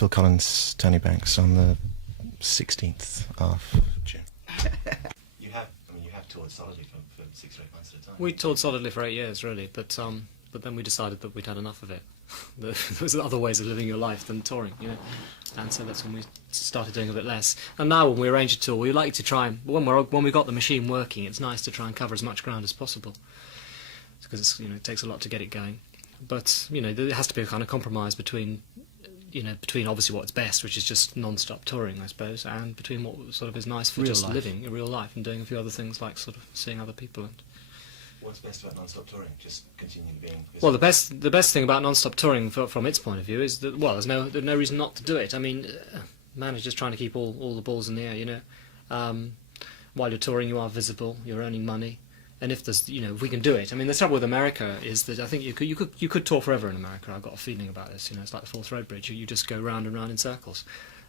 Phil Collins, Tony Banks on the 16th of June. You have toured solidly for 6 or 8 months at a time. We toured solidly for 8 years, really, but then we decided that we'd had enough of it. There was other ways of living your life than touring, you know, and so that's when we started doing a bit less. And now when we arrange a tour, we like to try and, when we got the machine working, it's nice to try and cover as much ground as possible, because it's, you know, it takes a lot to get it going. But, you know, there has to be a kind of compromise between, you know, between obviously what's best, which is just non-stop touring, I suppose, and between what sort of is nice for Real just life. living in real life and doing a few other things like sort of seeing other people. And What's best about non-stop touring? Just continuing being... well, the best thing about non-stop touring from its point of view is that, well, there's no reason not to do it. I mean, man is just trying to keep all the balls in the air, you know. While you're touring, you are visible, you're earning money, and if there's, you know, if we can do it. I mean, the trouble with America is that I think you could tour forever in America. I've got a feeling about this. You know, it's like the Forth Road Bridge. You just go round and round in circles,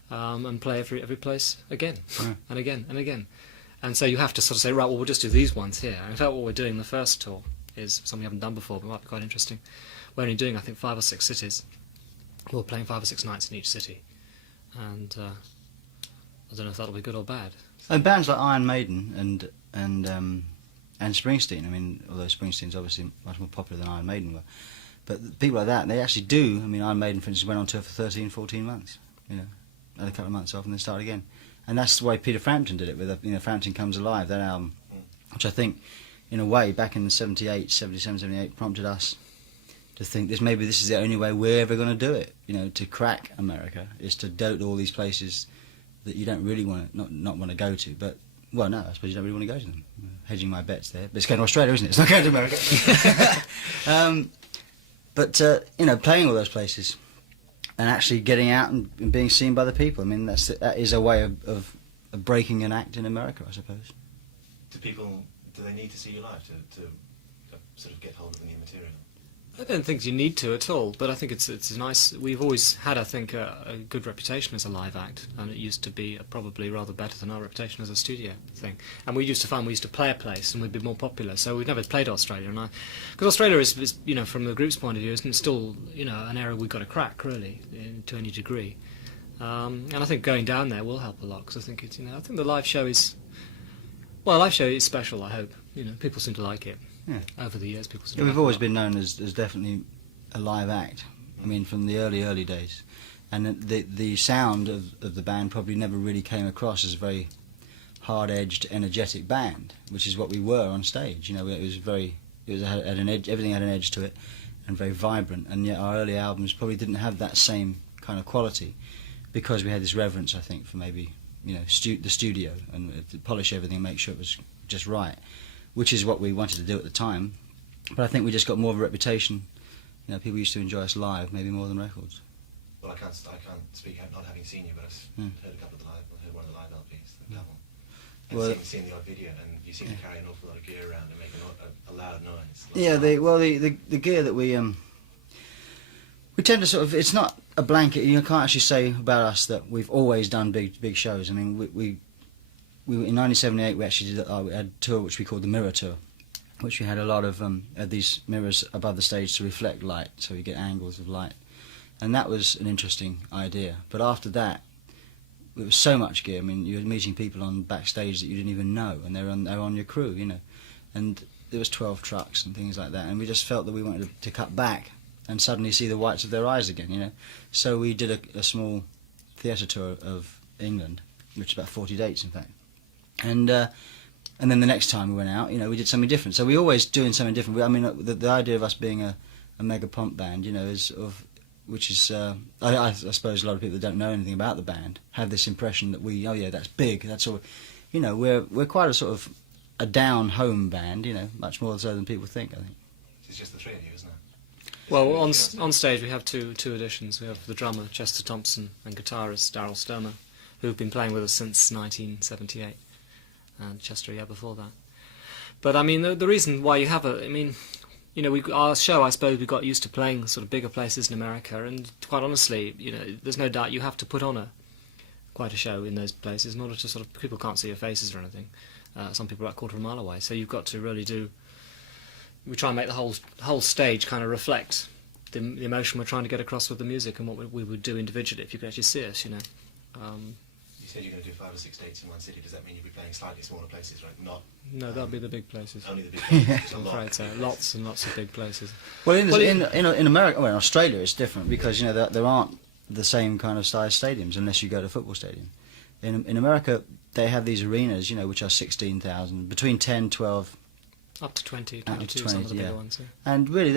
and play every place again and again and again. And so you have to sort of say, right, well, we'll just do these ones here. And in fact, what we're doing the first tour is something we haven't done before, but might be quite interesting. We're only doing, I think, 5 or 6 cities. We're playing 5 or 6 nights in each city. And I don't know if that'll be good or bad. And bands like Iron Maiden and Springsteen, I mean, although Springsteen's obviously much more popular than Iron Maiden were, but people like that, they actually do. I mean, Iron Maiden, for instance, went on tour for 13, 14 months, you know, had a couple of months off and then start again. And that's the way Peter Frampton did it with, you know, Frampton Comes Alive, that album, which I think, in a way, back in 77, 78, prompted us to think maybe this is the only way we're ever going to do it, you know, to crack America, is to dote all these places that you don't really want to, not want to go to, but, well, no, I suppose you don't really want to go to them. Hedging my bets there, but it's going to Australia, isn't it? It's not going to America. But you know, playing all those places and actually getting out and being seen by the people. I mean, that is a way of breaking an act in America, I suppose. Do they need to see you live to sort of get hold of the new material? I don't think you need to at all, but I think it's nice. We've always had, I think, a good reputation as a live act, and it used to be probably rather better than our reputation as a studio thing. And we used to find we used to play a place and we'd be more popular, so we've never played Australia. And because Australia is, you know, from the group's point of view, isn't still, you know, an area we've got to crack really to any degree. And I think going down there will help a lot, because I think it's, you know, I think the live show is, well, live show is special. I hope, you know, people seem to like it. Yeah. Over the years, people seem to Yeah, like we've it always a lot. been known as definitely a live act. I mean, from the early days, and the sound of the band probably never really came across as a very hard-edged, energetic band, which is what we were on stage. You know, had an edge. Everything had an edge to it, and very vibrant. And yet, our early albums probably didn't have that same kind of quality, because we had this reverence, I think, for maybe, you know, the studio, and to polish everything and make sure it was just right, which is what we wanted to do at the time. But I think we just got more of a reputation. You know, people used to enjoy us live, maybe more than records. Well, I can't speak out not having seen you, but I've heard a couple of heard one of the live LPs, the album. And Well, seen the odd video, and you seem to carry an awful lot of gear around and make a loud noise. Yeah, the gear that we tend to sort of, it's not a blanket. You can't actually say about us that we've always done big shows. I mean, we in 1978 we actually we had a tour which we called the Mirror Tour, which we had a lot of these mirrors above the stage to reflect light, so you get angles of light, and that was an interesting idea. But after that, it was so much gear. I mean, you were meeting people on backstage that you didn't even know, and they're on your crew, you know, and there was 12 trucks and things like that, and we just felt that we wanted to cut back and suddenly see the whites of their eyes again, you know. So we did a small theatre tour of England, which is about 40 dates, in fact. And then the next time we went out, you know, we did something different. So we're always doing something different. I mean, the idea of us being a mega pump band, you know, which is I suppose a lot of people that don't know anything about the band have this impression that that's big, that's all. You know, we're quite a sort of a down home band, you know, much more so than people think, I think. It's just the three of you, isn't it? Well, on stage we have two additions. We have the drummer Chester Thompson and guitarist Daryl Sturmer, who've been playing with us since 1978, and Chester before that. But I mean, the reason why you have I mean, you know, our show, I suppose, we got used to playing sort of bigger places in America, and quite honestly, you know, there's no doubt you have to put on quite a show in those places in order to sort of, people can't see your faces or anything. Some people are about a quarter of a mile away, so you've got to really we try and make the whole stage kind of reflect the emotion we're trying to get across with the music and what we would do individually if you could actually see us, you know. You said you're going to do 5 or 6 dates in one city. Does that mean you'll be playing slightly smaller places, right? Not No, that'll be the big places. only the big places. I'm afraid so. Lots and lots of big places. Well, in America, well, in Australia, it's different because you know there aren't the same kind of size stadiums unless you go to a football stadium. In America, they have these arenas, you know, which are 16,000, between 10, 12, Up to 20, Up to 22, 20, some of the yeah. bigger ones. Yeah. and really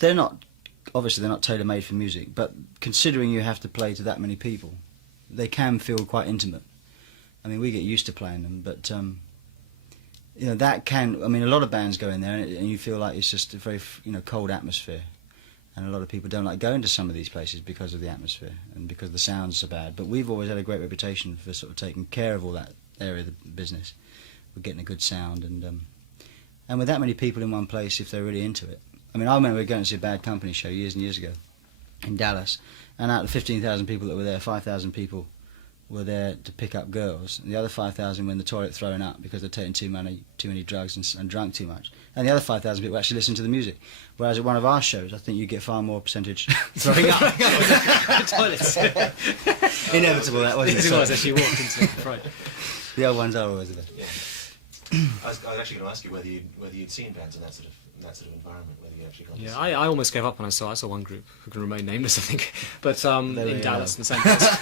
they're not, obviously they're not tailor made for music, but considering you have to play to that many people, they can feel quite intimate. I mean, we get used to playing them, but you know, that can. I mean, a lot of bands go in there, and you feel like it's just a very, you know, cold atmosphere, and a lot of people don't like going to some of these places because of the atmosphere and because the sounds are bad. But we've always had a great reputation for sort of taking care of all that area of the business. We're getting a good sound, and with that many people in one place, if they're really into it. I mean, I remember going to see a Bad Company show years and years ago in Dallas, and out of 15,000 people that were there, 5,000 people were there to pick up girls, and the other 5,000 were in the toilet throwing up because they're taking too many drugs and drunk too much. And the other 5,000 people actually listened to the music. Whereas at one of our shows, I think you get far more percentage throwing up. Toilets. Inevitable, that wasn't It it? was as you walked into it. Right. The old ones are always the best. Yeah. I was actually going to ask you whether you'd seen bands in that sort of environment, whether you actually got to Yeah, see I almost gave up when I saw one group who can remain nameless, I think, but They were, in Dallas, in the same place.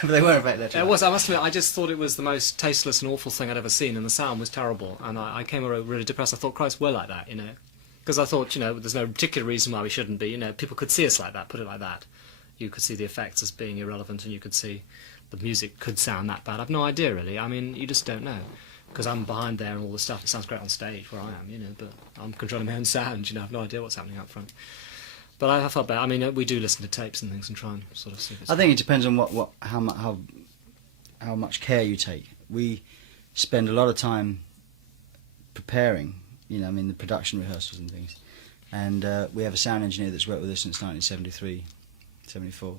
But they weren't back there. It was. I must admit, I just thought it was the most tasteless and awful thing I'd ever seen, and the sound was terrible. And I came away really depressed. I thought, Christ, we're like that, you know, because I thought, you know, there's no particular reason why we shouldn't be. You know, people could see us like that. Put it like that. You could see the effects as being irrelevant, and you could see the music could sound that bad. I've no idea really. I mean, you just don't know. Because I'm behind there and all the stuff. It sounds great on stage where I am, you know, but I'm controlling my own sound. You know, I've no idea what's happening up front. But I felt bad. I mean, we do listen to tapes and things and try and sort of see if it's... I think it depends on how much care you take. We spend a lot of time preparing, you know, I mean, the production rehearsals and things. And we have a sound engineer that's worked with us since 1973, 74.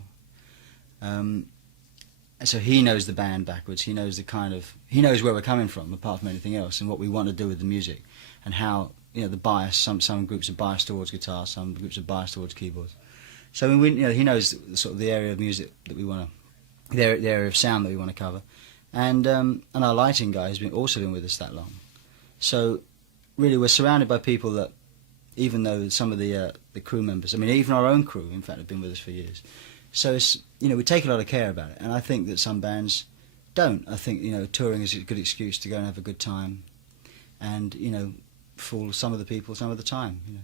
And so he knows the band backwards. He knows he knows where we're coming from, apart from anything else, and what we want to do with the music, and how, you know, the bias. Some groups are biased towards guitar, some groups are biased towards keyboards. So I mean, you know, he knows sort of the area of music that we want to, the area of sound that we want to cover, and our lighting guy has also been with us that long. So really, we're surrounded by people that, even though some of the crew members, I mean, even our own crew, in fact, have been with us for years. So it's, you know, we take a lot of care about it, and I think that some bands don't. I think, you know, touring is a good excuse to go and have a good time, and, you know, fool some of the people some of the time. You know.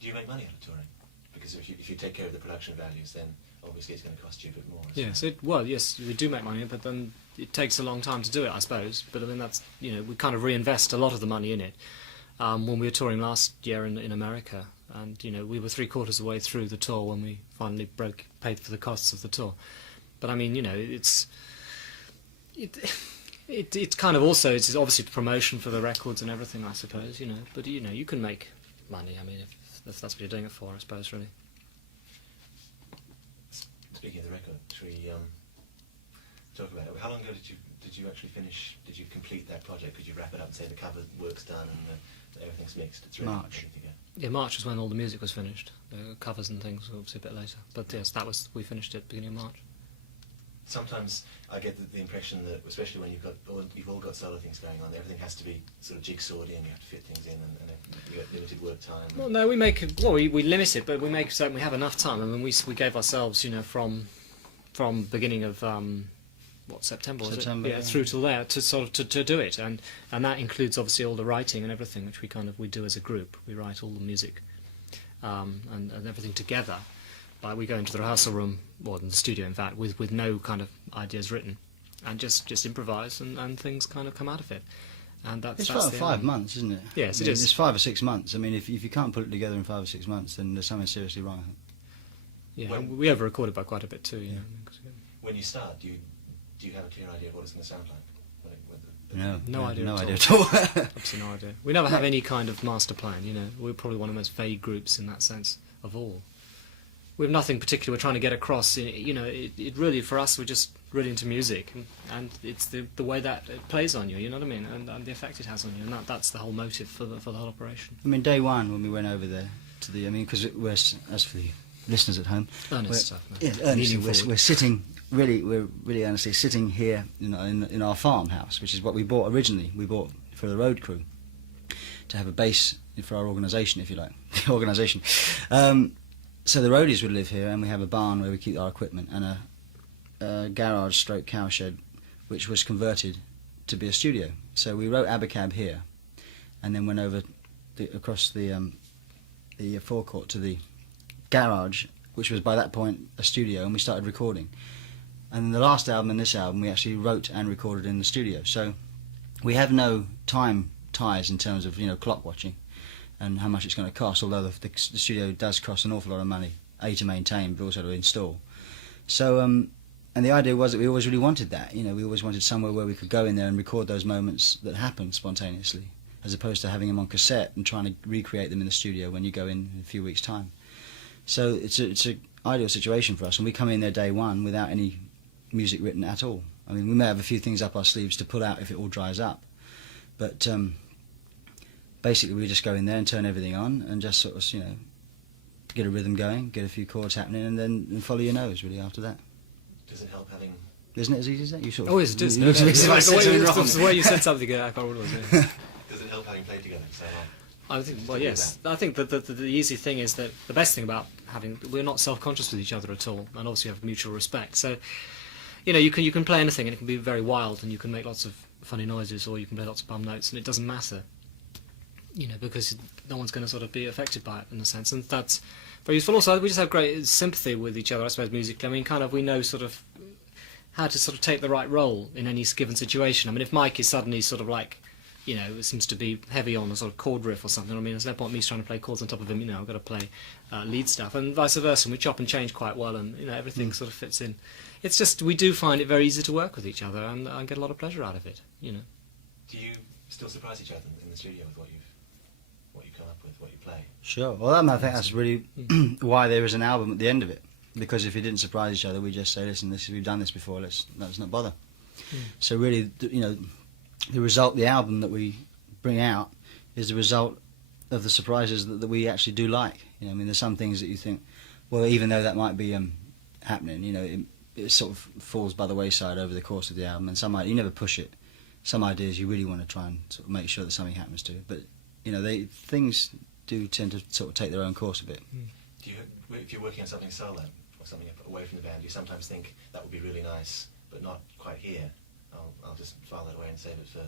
Do you make money out of touring? Because if you take care of the production values, then obviously it's going to cost you a bit more. Yes, yes, we do make money, but then it takes a long time to do it, I suppose. But I mean, that's, you know, we kind of reinvest a lot of the money in it. When we were touring last year in America, and, you know, we were 3/4 of the way through the tour when we finally paid for the costs of the tour. But I mean, you know, it's kind of also, it's obviously promotion for the records and everything, I suppose, you know. But, you know, you can make money. I mean, if that's what you're doing it for, I suppose, really. Speaking of the record, should we talk about it? How long ago did you actually finish? Did you complete that project? Could you wrap it up and say the cover work's done and everything's mixed? It's ready. March. Ready to go? Yeah, March was when all the music was finished. The covers and things were obviously a bit later. But yes, we finished it beginning of March. Sometimes I get the impression that, especially when you've all got solo things going on, everything has to be sort of jigsawed in. You have to fit things in, and you got limited work time. Well, no, we limit it, but we make certain we have enough time. I mean, we gave ourselves, you know, from beginning of September, was September, it? Yeah, through till there to sort of to do it, and that includes obviously all the writing and everything, which we do as a group. We write all the music and everything together. Like, we go into the rehearsal room, or in the studio, in fact, with no kind of ideas written, and just improvise, and things kind of come out of it. And It's about 5 months, isn't it? Yes, I mean, it is. It's 5 or 6 months. I mean, if you can't put it together in 5 or 6 months, then there's something seriously wrong, I think. Yeah, we over-recorded by quite a bit too, you know. When you start, do you have a clear idea of what it's going to sound like? No idea No at idea all. at all. Absolutely no idea. We never have any kind of master plan, you know. We're probably one of the most vague groups in that sense of all. We have nothing particular we're trying to get across. You know, it really, for us, we're just really into music, and it's the way that it plays on you, you know what I mean, and the effect it has on you, and that's the whole motive for the whole operation. I mean, day one when we went over there, to the. I mean, because we're as for the listeners at home, Earnest stuff. No. yeah, earnestly, Leaning forward. we're sitting. We're really honestly sitting here, in our farmhouse, which is what we bought originally. We bought for the road crew to have a base for our organisation, if you like, the organisation. So the roadies would live here, and we have a barn where we keep our equipment, and a garage stroke cowshed, which was converted to be a studio. So we wrote Abacab here, and then went over across the forecourt to the garage, which was by that point a studio, and we started recording. And the last album and this album we actually wrote and recorded in the studio. So we have no time ties in terms of clock watching and how much it's going to cost, although the studio does cost an awful lot of money, A, to maintain, but also to install. So and the idea was that we always really wanted that. We always wanted somewhere where we could go in there and record those moments that happen spontaneously, as opposed to having them on cassette and trying to recreate them in the studio when you go in a few weeks' time. So it's an ideal situation for us, and we come in there day one without any music written at all. I mean, we may have a few things up our sleeves to pull out if it all dries up, but basically we just go in there and turn everything on and just sort of get a rhythm going, get a few chords happening, and then follow your nose really after that. Does it help having? Isn't it as easy as that? You sort of. Oh, yes, it is. You look at me as if I said something wrong. The way you said something, I can't remember what it was. Yeah. Does it help having played together for so long? I think, well, yes. I think that the easy thing is that the best thing about we're not self-conscious with each other at all, and obviously we have mutual respect. So, you can play anything, and it can be very wild, and you can make lots of funny noises, or you can play lots of bum notes, and it doesn't matter, because no one's going to sort of be affected by it in a sense, and that's very useful. Also, we just have great sympathy with each other, I suppose, musically. I mean, we know sort of how to sort of take the right role in any given situation. I mean, if Mike is suddenly sort of like, it seems to be heavy on a sort of chord riff or something. I mean, there's no point me trying to play chords on top of him. I've got to play lead stuff, and vice versa. And we chop and change quite well, and everything sort of fits in. It's just we do find it very easy to work with each other, and I get a lot of pleasure out of it. Do you still surprise each other in the studio with what you come up with, what you play? Sure. Well, I think that's really why there is an album at the end of it. Because if we didn't surprise each other, we just say, "Listen, we've done this before. Let's not bother." So really, the result, the album that we bring out, is the result of the surprises that we actually do like. I mean, there's some things that you think, well, even though that might be happening, it sort of falls by the wayside over the course of the album, and you never push it. Some ideas you really want to try and sort of make sure that something happens to it, but things do tend to sort of take their own course a bit. If you're working on something solo or something away from the band, you sometimes think that would be really nice, but not quite here. I'll just file that away and save it for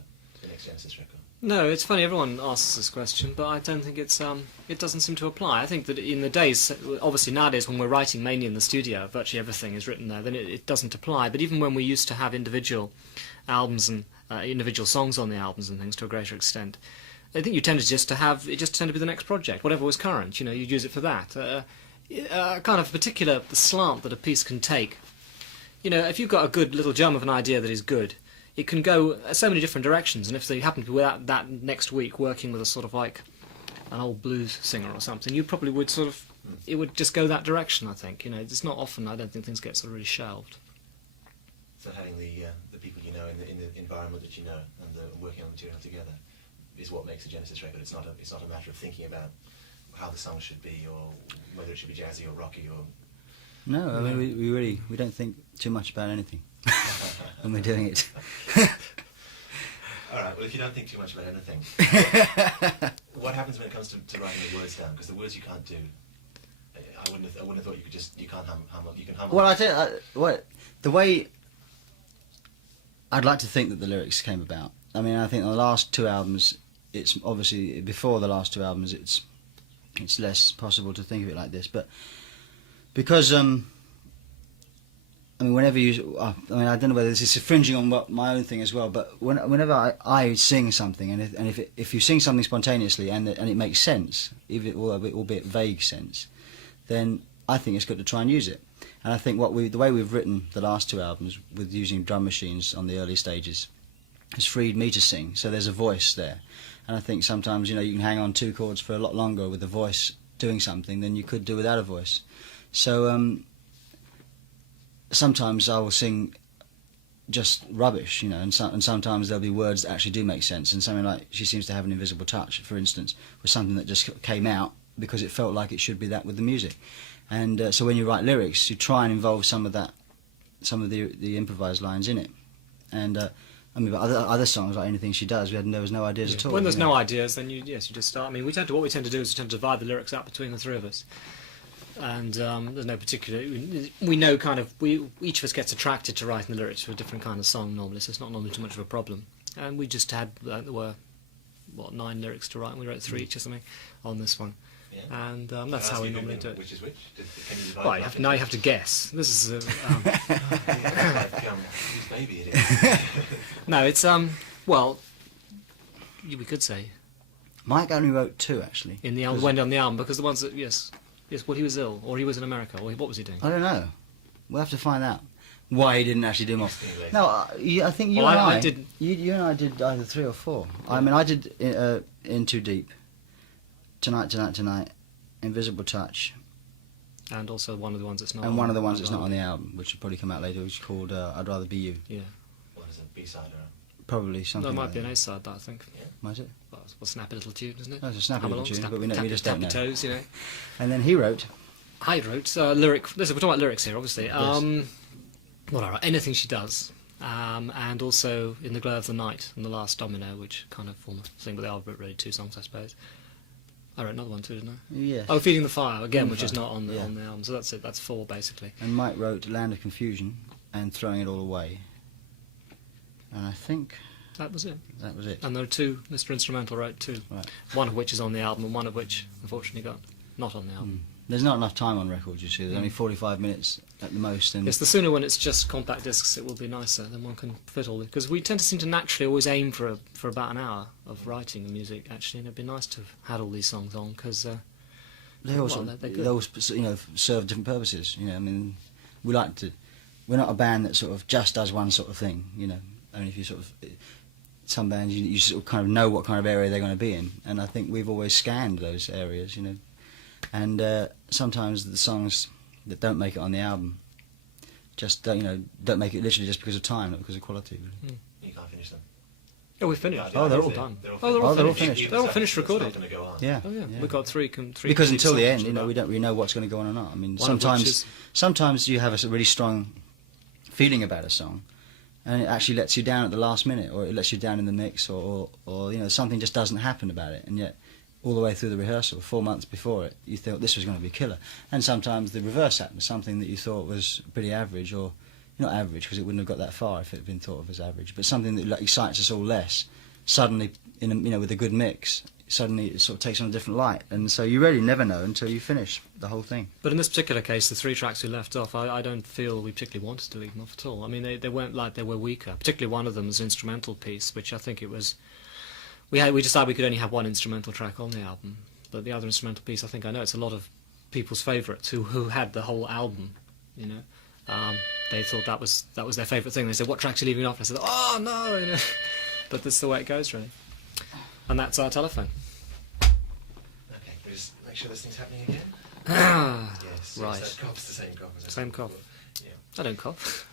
the next Genesis record. No, it's funny. Everyone asks this question, but I don't think it doesn't seem to apply. I think that in the days, obviously nowadays, when we're writing mainly in the studio, virtually everything is written there. Then it doesn't apply. But even when we used to have individual albums and individual songs on the albums and things to a greater extent, I think you tended to have it just tended to be the next project, whatever was current. You'd use it for that. Kind of particular slant that a piece can take. If you've got a good little germ of an idea that is good, it can go so many different directions, and if they happen to be without that next week working with a sort of like an old blues singer or something, you probably would it would just go that direction, I think. It's not often, I don't think things get sort of really shelved. So having the people in the environment that and working on material together is what makes a Genesis record. It's not a matter of thinking about how the song should be, or whether it should be jazzy or rocky or... No, I mean, we don't think too much about anything when we're doing it. All right, well, if you don't think too much about anything, what happens when it comes to writing the words down? Because the words you can't do. I wouldn't have thought you can't hum. You can hum. Well, I tell you, the way I'd like to think that the lyrics came about. I mean, I think on the last two albums, it's obviously before the last two albums, it's less possible to think of it like this, but because I mean, whenever I don't know whether this is infringing on my own thing as well, but whenever I sing something, and if you sing something spontaneously and it makes sense, albeit vague sense, then I think it's good to try and use it. And I think the way we've written the last two albums with using drum machines on the early stages has freed me to sing, so there's a voice there. And I think sometimes you can hang on two chords for a lot longer with a voice doing something than you could do without a voice. So sometimes I will sing just rubbish, and sometimes there'll be words that actually do make sense. And something like "She Seems to Have an Invisible Touch," for instance, was something that just came out because it felt like it should be that with the music. And so when you write lyrics, you try and involve some of the improvised lines in it. And I mean, but other songs, like Anything She Does, there was no ideas at all. When there's you know. no ideas, then you just start. I mean, what we tend to do is divide the lyrics up between the three of us, and there's no particular. We know kind of each of us gets attracted to writing the lyrics for a different kind of song normally, so it's not normally too much of a problem. And we just had there were 9 lyrics to write, and we wrote 3 each or something on this one. Yeah. And that's how we normally do it. Which is which? Can you divide Well, it up now you into- have to guess. This is whose baby it is. no, it's well, we could say Mike only wrote 2 actually. in the album, went on the album because the ones that yes, well, he was ill or he was in America or what was he doing? I don't know. We'll have to find out why he didn't actually do more. Interesting later. No, I think you Well, and I I did- You and I did either 3 or 4. I mean, I did In Too Deep, Tonight, Invisible Touch, And also one of the ones that's not. and on, one of the ones that's not on the album, which will probably come out later, which is called I'd Rather Be You. Yeah, What is it? B-side or? Probably no, something. it might like be an that. A-side, that I think. Might it? Well, it's a snappy little tune, isn't it? No, it's a snappy Come little along, tune, snap- but we tap just your don't know. toes, you know. And then he wrote. I wrote lyric. Listen, we're talking about lyrics here, obviously. What I wrote, Anything She Does, and also In the Glow of the Night and The Last Domino, which kind of form a thing, but they are really 2 songs, I suppose. I wrote another one too, didn't I? Yes. Oh, Feeding the Fire again, Feeding which the is Fire, not on the yeah. album. So that's it. That's 4 basically. And Mike wrote Land of Confusion and Throwing It All Away. And I think That was it. that was it. And there are 2. Mr. Instrumental wrote 2. Right. One of which is on the album, and one of which, unfortunately, got not on the album. There's not enough time on records, you see. There's only 45 minutes at the most. And Yes, the sooner when it's just compact discs, it will be nicer. Then one can fit all the because we tend to seem to naturally always aim for about an hour of writing the music. Actually, and it'd be nice to have had all these songs on because they also well, they're good. they all serve different purposes. You know, I mean, we're not a band that sort of just does one sort of thing. You know, I mean, if you sort of some bands you sort of kind of know what kind of area they're going to be in, and I think we've always scanned those areas. You know, and sometimes the songs that don't make it on the album just don't make it literally just because of time, not because of quality. Really. You can't finish them. yeah, we finished. Yeah, Oh, they're all done. They're all Oh, they're all finished. finished. Even They're all stuff finished that's recorded. not going to go on. Yeah. Oh yeah, yeah. we've got 3 Because complete until the songs end, about- we don't really know what's going to go on or not. I mean, One of which sometimes you have a really strong feeling about a song, and it actually lets you down at the last minute, or it lets you down in the mix, or something just doesn't happen about it, and yet all the way through the rehearsal, 4 months before it, you thought this was going to be killer. And sometimes the reverse happens, something that you thought was pretty average, or not average because it wouldn't have got that far if it had been thought of as average, but something that excites us all less. Suddenly, with a good mix, suddenly it sort of takes on a different light, and so you really never know until you finish the whole thing. But in this particular case, the 3 tracks we left off, I don't feel we particularly wanted to leave them off at all. I mean, they weren't like they were weaker. Particularly one of them was an instrumental piece, which I think it was. We decided we could only have 1 instrumental track on the album, but the other instrumental piece, I know it's a lot of people's favourites who had the whole album. You know, they thought that was their favourite thing. They said, "What tracks are you leaving off?" And I said, "Oh no!" You know? But that's the way it goes, really. And that's our telephone. Okay, we just make sure this thing's happening again. Yes. Right. Yes, that cough's the same cough. As I Same said cough. before. Yeah. I don't cough.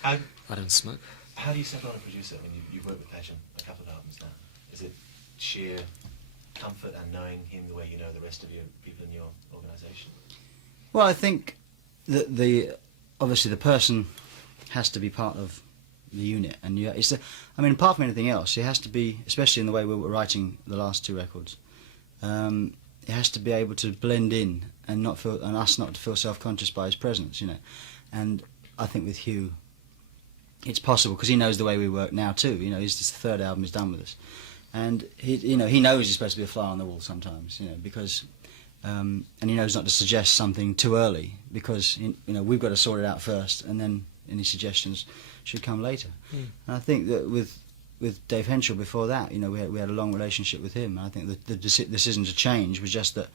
How, I don't smoke. how do you settle on a producer? I mean, you've worked with Pageant a couple of albums now. Is it sheer comfort and knowing him the way you know the rest of your people in your organisation? Well, I think that obviously the person has to be part of the unit, and apart from anything else, he has to be, especially in the way we were writing the last 2 records. He has to be able to blend in and us not to feel self-conscious by his presence, you know. And I think with Hugh, it's possible because he knows the way we work now too. You know, it's the 3rd album he's done with us, and he knows he's supposed to be a fly on the wall sometimes, you know, because. And he knows not to suggest something too early because we've got to sort it out first, and then any suggestions should come later. And I think that with Dave Henschel before that, we had a long relationship with him. And I think the decision to change was just that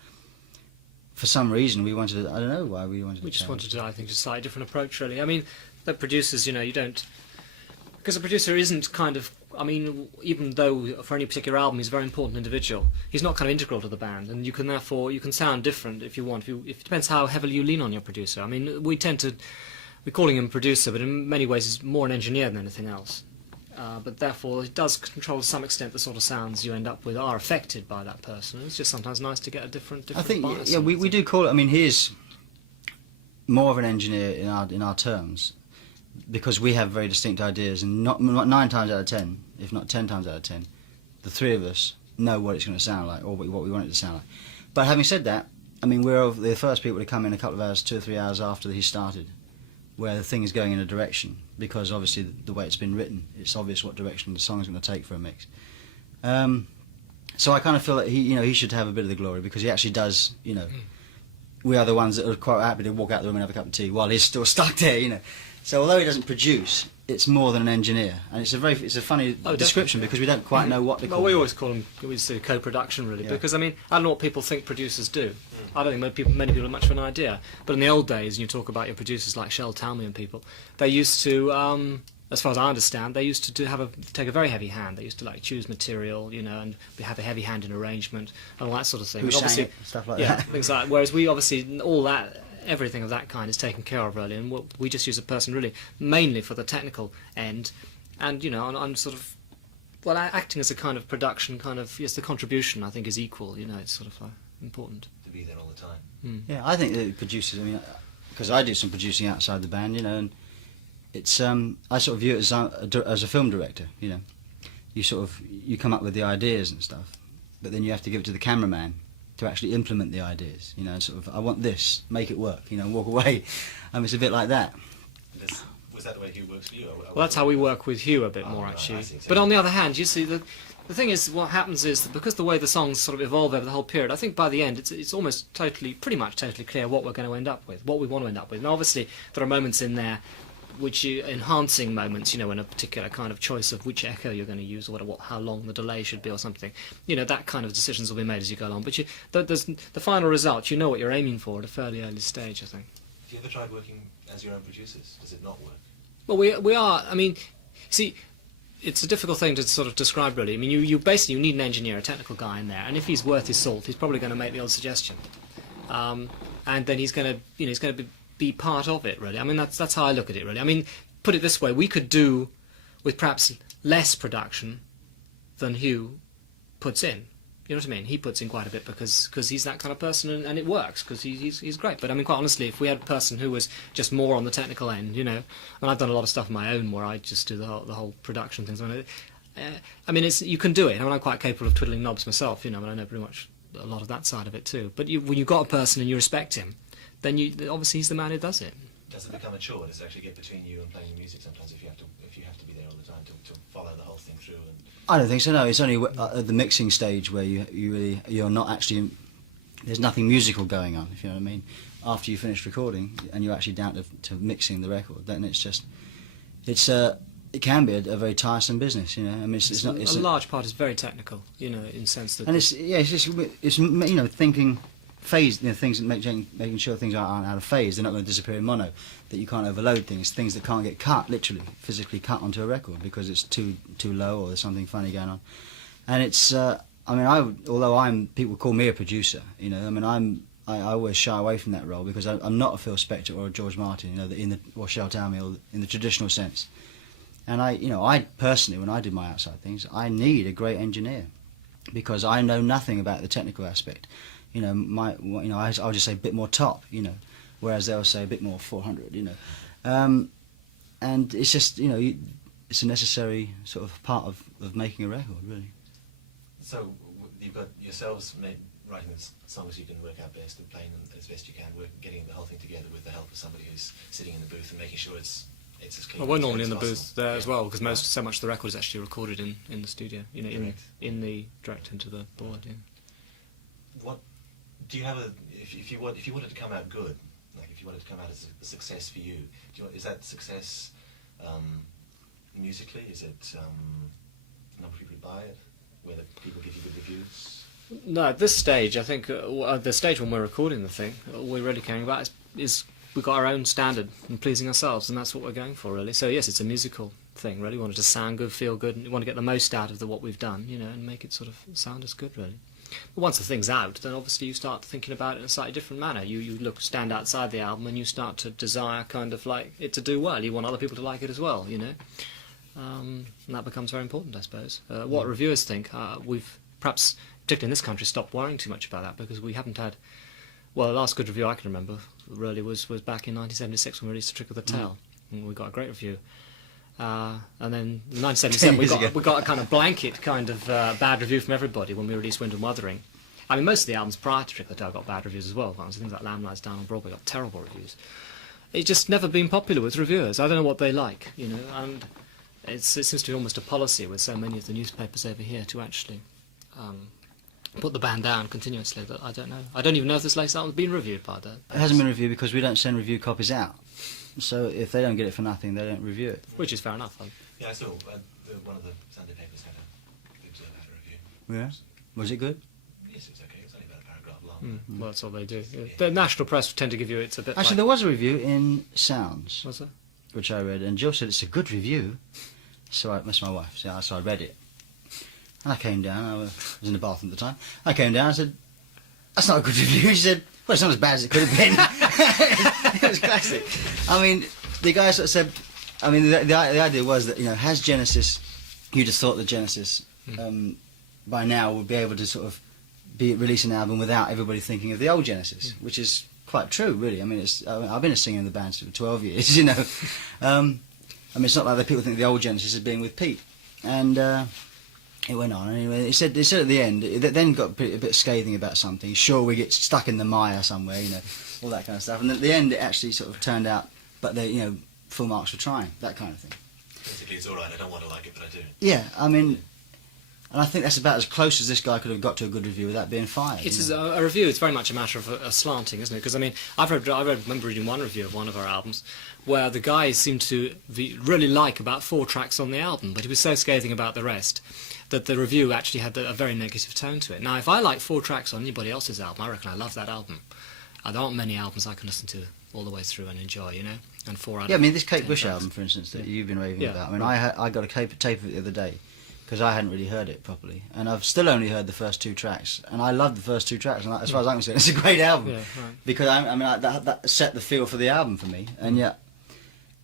for some reason we wanted to. I don't know why we wanted. We to just change. wanted to, I think, a slightly different approach, really. I mean, the producers, you don't... Because a producer isn't kind of... I mean, even though for any particular album he's a very important individual, he's not kind of integral to the band, and you can sound different if you want. If it depends how heavily you lean on your producer. I mean, we're calling him producer, but in many ways he's more an engineer than anything else. but therefore it does control to some extent the sort of sounds you end up with are affected by that person. It's just sometimes nice to get a different I think bias yeah, on we it. do call it. I mean, he is more of an engineer in our terms because we have very distinct ideas, and not 9 times out of 10, if not 10 times out of 10, the three of us know what it's going to sound like or what we want it to sound like. But having said that, I mean, we're the first people to come in a couple of hours, 2 or 3 hours after he started, where the thing is going in a direction, because obviously the way it's been written, it's obvious what direction the song's going to take for a mix. So I kind of feel that he should have a bit of the glory because he actually does. We are the ones that are quite happy to walk out the room and have a cup of tea while he's still stuck there. So although he doesn't produce, it's more than an engineer, and it's a funny description because we don't quite know what to call Well, we him. always call them co-production, really, Yeah. because I mean I don't know what people think producers do. I don't think many people have much of an idea. But in the old days, you talk about your producers like Shel Talmy and people. They used to, as far as I understand, they used to take a very heavy hand. They used to choose material, and have a heavy hand in arrangement and all that sort of thing. Who And sang obviously, it, stuff like yeah, that. things like. Whereas we obviously everything of that kind is taken care of really, and we just use a person really mainly for the technical end, and on sort of. Well, acting as a kind of production, yes, the contribution I think is equal. It's sort of important. To be there all the time. Yeah, I think the producers. I mean, because I do some producing outside the band, and it's I sort of view it as a film director. You come up with the ideas and stuff, but then you have to give it to the cameraman to actually implement the ideas. I want this, make it work. Walk away. It's a bit like that. Was that the way Hugh works for you? Well, that's how we work with Hugh a bit more, right, actually. I see. But on the other hand, you see, the thing is, what happens is that because the way the songs sort of evolve over the whole period, I think by the end it's almost pretty much totally clear what we're going to end up with, what we want to end up with. And obviously there are moments in there which enhancing moments, in a particular kind of choice of which echo you're going to use or how long the delay should be or something. That kind of decisions will be made as you go along. But there's the final result, you know what you're aiming for at a fairly early stage, I think. Have you ever tried working as your own producers? Does it not work? Well, we are. I mean, see, it's a difficult thing to sort of describe, really. I mean, you basically need an engineer, a technical guy in there, and if he's worth his salt, he's probably going to make the odd suggestion, and then he's going to be part of it, really. I mean, that's how I look at it, really. I mean, put it this way: we could do with perhaps less production than Hugh puts in. You know what I mean? He puts in quite a bit because he's that kind of person, and it works because he's great. But I mean, quite honestly, if we had a person who was just more on the technical end, and I've done a lot of stuff of my own where I just do the whole production things. I mean, you can do it. I mean, I'm quite capable of twiddling knobs myself. I know pretty much a lot of that side of it too. But when you've got a person and you respect him, then obviously he's the man who does it. Does it become a chore? Does it actually get between you and playing music sometimes if you have to be there all the time to follow the whole thing through? I don't think so. No, it's only at the mixing stage where you're not actually. There's nothing musical going on. If you know what I mean. After you finish recording and you're actually down to mixing the record, then it can be a very tiresome business. I mean, it's not. It's a large part is very technical. In the sense that. And it's thinking. Phase, things that making sure things aren't out of phase. They're not going to disappear in mono. That you can't overload things that can't get cut, literally, physically cut onto a record because it's too low or there's something funny going on. And it's, although people call me a producer, I mean, I always shy away from that role because I'm not a Phil Spector or a George Martin, or Shel Talmy, or in the traditional sense. And I personally, when I do my outside things, I need a great engineer because I know nothing about the technical aspect. I'll just say a bit more top, whereas they'll say a bit more 400, and it's just, it's a necessary sort of part of making a record, really. So you've got yourselves writing the songs you can work out best and playing them as best you can, getting the whole thing together with the help of somebody who's sitting in the booth and making sure it's as clean. Well, we're as normally in the possible. booth there as well because so much of the record is actually recorded in the studio, in the direct into the board. Yeah. What do you have if you wanted to come out good, like if you wanted to come out as a success for you, is that success musically? Is it number of people who buy it, whether people give you good reviews? No, at this stage, I think the stage when we're recording the thing, all we're really caring about is we've got our own standard and pleasing ourselves, and that's what we're going for, really. So yes, it's a musical thing, really. We want it to sound good, feel good, and we want to get the most out of what we've done, and make it sort of sound as good, really. But once the thing's out, then obviously you start thinking about it in a slightly different manner. You stand outside the album and you start to desire kind of like it to do well. You want other people to like it as well, and that becomes very important, I suppose. What reviewers think, we've perhaps, particularly in this country, stopped worrying too much about that because we haven't had. Well, the last good review I can remember really was back in 1976 when we released A Trick of the Tail, and we got a great review. And then in 1977 we got a kind of blanket kind of bad review from everybody when we released Wind and Wuthering. I mean, most of the albums prior to Trick of the Tail got bad reviews as well. Things like Lamb Lies Down on Broadway got terrible reviews. It's just never been popular with reviewers. I don't know what they like, you know, and it seems to be almost a policy with so many of the newspapers over here to actually put the band down continuously. That I don't know. I don't even know if this latest album's been reviewed by the. It hasn't been reviewed because we don't send review copies out. So if they don't get it for nothing, they don't review it. Which is fair enough. Yeah, I saw one of the Sunday papers had a good review. Yeah. Was it good? Yes, it was okay. It was only about a paragraph long. Well, that's all they do. Yeah. The national press tend to give you. It's a bit. Actually, there was a review in Sounds, Was there? which I read, and Jill said it's a good review. So that's my wife. So I read it. And I came down. I was in the bathroom at the time. I came down. I said, "That's not a good review." She said, "Well, it's not as bad as it could have been." It was classic. I mean, the guy sort of said. I mean, the idea was that, you know, has Genesis. You'd have thought that Genesis by now would be able to sort of release an album without everybody thinking of the old Genesis, which is quite true, really. I mean, I've been a singer in the band for 12 years, you know. I mean, it's not like that people think of the old Genesis as being with Pete. And it went on. Anyway, it said at the end, it then got a bit scathing about something. Sure, we get stuck in the mire somewhere, you know, all that kind of stuff. And at the end, it actually sort of turned out, but they, you know, full marks for trying, that kind of thing. Basically, it's all right. I don't want to like it, but I do. Yeah, I mean, and I think that's about as close as this guy could have got to a good review without being fired. It's a review. It's very much a matter of a slanting, isn't it? Because I mean, I remember reading one review of one of our albums where the guy seemed to really like about 4 tracks on the album, but he was so scathing about the rest that the review actually had a very negative tone to it. Now, if I like 4 tracks on anybody else's album, I reckon I love that album. There aren't many albums I can listen to all the way through and enjoy, you know. And 4 out of Yeah, I mean, this Kate 10 Bush tracks. album, for instance, that you've been raving Yeah. about. I mean, I got a tape of it the other day because I hadn't really heard it properly, and I've still only heard the first 2 tracks, and I love the first 2 tracks. And as far as I'm concerned, it's a great album Yeah, right. because that set the feel for the album for me. And yet,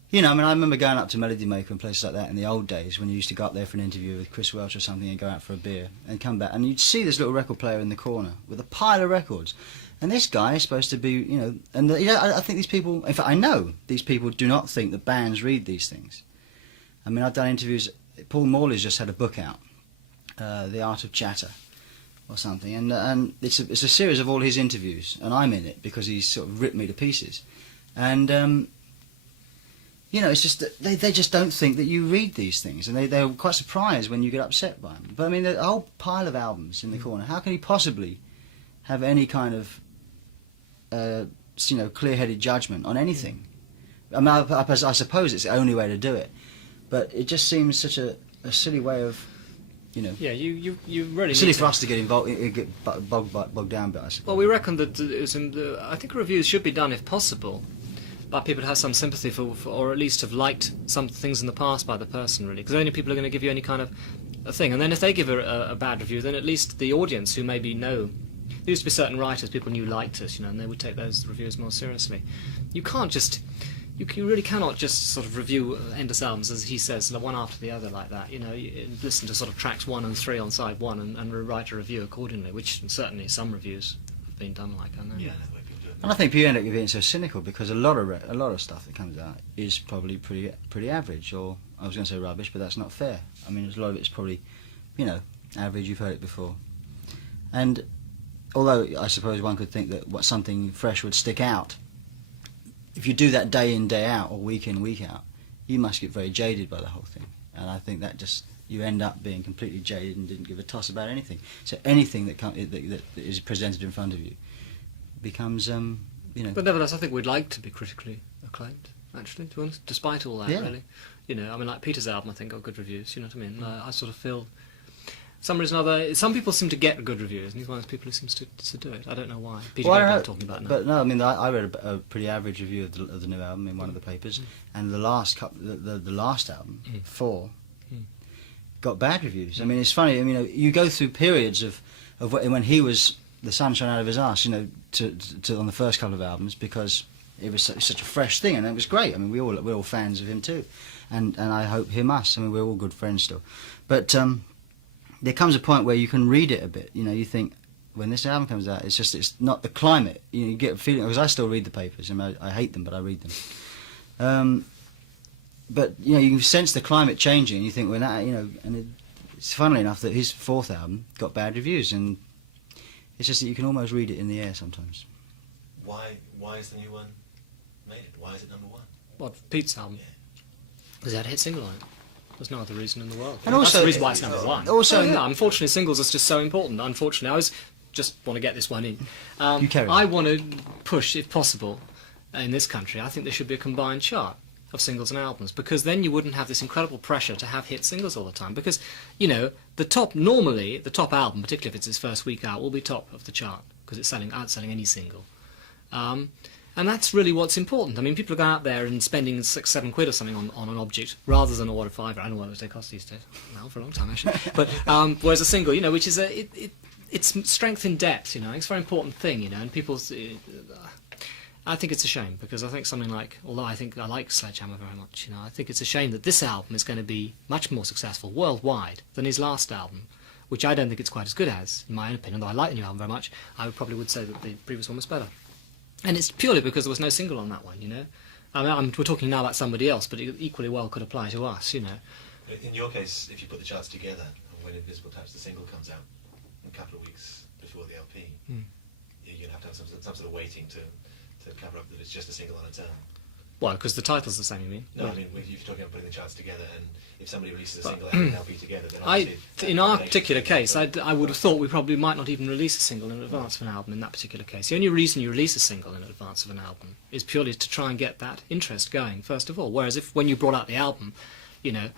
you know, I mean, I remember going up to Melody Maker and places like that in the old days when you used to go up there for an interview with Chris Welch or something and go out for a beer and come back, and you'd see this little record player in the corner with a pile of records. And this guy is supposed to be, you know, and I think these people, in fact, I know these people do not think that bands read these things. I mean, I've done interviews. Paul Morley's just had a book out, The Art of Chatter, or something, and it's a series of all his interviews, and I'm in it because he's sort of ripped me to pieces, and you know, it's just that they just don't think that you read these things, and they're quite surprised when you get upset by them. But I mean, a whole pile of albums in the corner. How can he possibly have any kind of you know, clear-headed judgment on anything? I mean, I suppose it's the only way to do it, but it just seems such a silly way of, you know, Yeah, you really silly need for us to get involved, get bogged down by. I suppose. Well, we reckon that I think reviews should be done, if possible, by people who have some sympathy for or at least have liked some things in the past by the person, really, because only people are going to give you any kind of a thing. And then if they give a bad review, then at least the audience, who maybe know, there used to be certain writers people knew liked us, you know, and they would take those reviews more seriously. You can't just, you really cannot just sort of review Endless albums, as he says, one after the other like that. You know, you listen to sort of tracks 1 and 3 on side 1 and write a review accordingly, which certainly some reviews have been done like, I know. Yeah, that's the way people do it. And I think people end up being so cynical because a lot of stuff that comes out is probably pretty average, or I was going to say rubbish, but that's not fair. I mean, a lot of it's probably, you know, average. You've heard it before, and although I suppose one could think that something fresh would stick out, if you do that day in, day out, or week in, week out, you must get very jaded by the whole thing. And I think that just, you end up being completely jaded and didn't give a toss about anything. So anything that is presented in front of you becomes, you know... But nevertheless, I think we'd like to be critically acclaimed, actually, to be honest, despite all that, Yeah. really. You know, I mean, like Peter's album, I think, got good reviews, you know what I mean? I sort of feel... some reason or other, some people seem to get good reviews, and he's one of those people who seems to do it. I don't know why. Peter Well, Gabriel I I'm know, talking about now. but no, I mean, I read a pretty average review of the new album in one of the papers, and the last album, 4, got bad reviews. I mean, it's funny. I mean, you go through periods of when he was the sunshine out of his arse, you know, to on the first couple of albums, because it was such a fresh thing, and it was great. I mean, we're all fans of him too, and I hope him us. I mean, we're all good friends still, but there comes a point where you can read it a bit. You know, you think when this album comes out, it's not the climate. You get a feeling, because I still read the papers. I mean, I hate them, but I read them. But you know, you can sense the climate changing, and you think, well, that, you know, and it's funnily enough that his fourth album got bad reviews, and it's just that you can almost read it in the air sometimes. Why is the new one made it? Why is it number one? What, Pete's album? Yeah. Because it had a hit single on it. There's no other reason in the world. And That's also- the reason why it's number one. also- yeah, unfortunately, singles are just so important. Unfortunately, just want to get this one in. You carry on. I want to push, if possible, in this country, I think there should be a combined chart of singles and albums, because then you wouldn't have this incredible pressure to have hit singles all the time. Because, you know, the top album, particularly if it's its first week out, will be top of the chart because it's outselling any single. And that's really what's important. I mean, people are going out there and spending £6-7 quid or something on an object rather than a £5. I don't know what they cost these days. Well, for a long time actually. But whereas a single, you know, which is it's strength in depth. You know, it's a very important thing. You know, and people's. I think it's a shame, because I think something like, although I like Sledgehammer very much, you know, I think it's a shame that this album is going to be much more successful worldwide than his last album, which I don't think it's quite as good as, in my own opinion. Though I like the new album very much, I probably would say that the previous one was better. And it's purely because there was no single on that one, you know. I mean, we're talking now about somebody else, but it equally well could apply to us, you know. In your case, if you put the charts together, and when Invisible Touch, the single comes out a couple of weeks before the LP, you'd have to have some sort of waiting to cover up that it's just a single on its own. Well, because the title's the same, you mean? No, Yeah. I mean, if you're talking about putting the charts together, and if somebody releases a single and an LP together, then In obviously... our particular case, I would have thought we probably might not even release a single in advance of an album in that particular case. The only reason you release a single in advance of an album is purely to try and get that interest going, first of all. Whereas when you brought out the album, you know,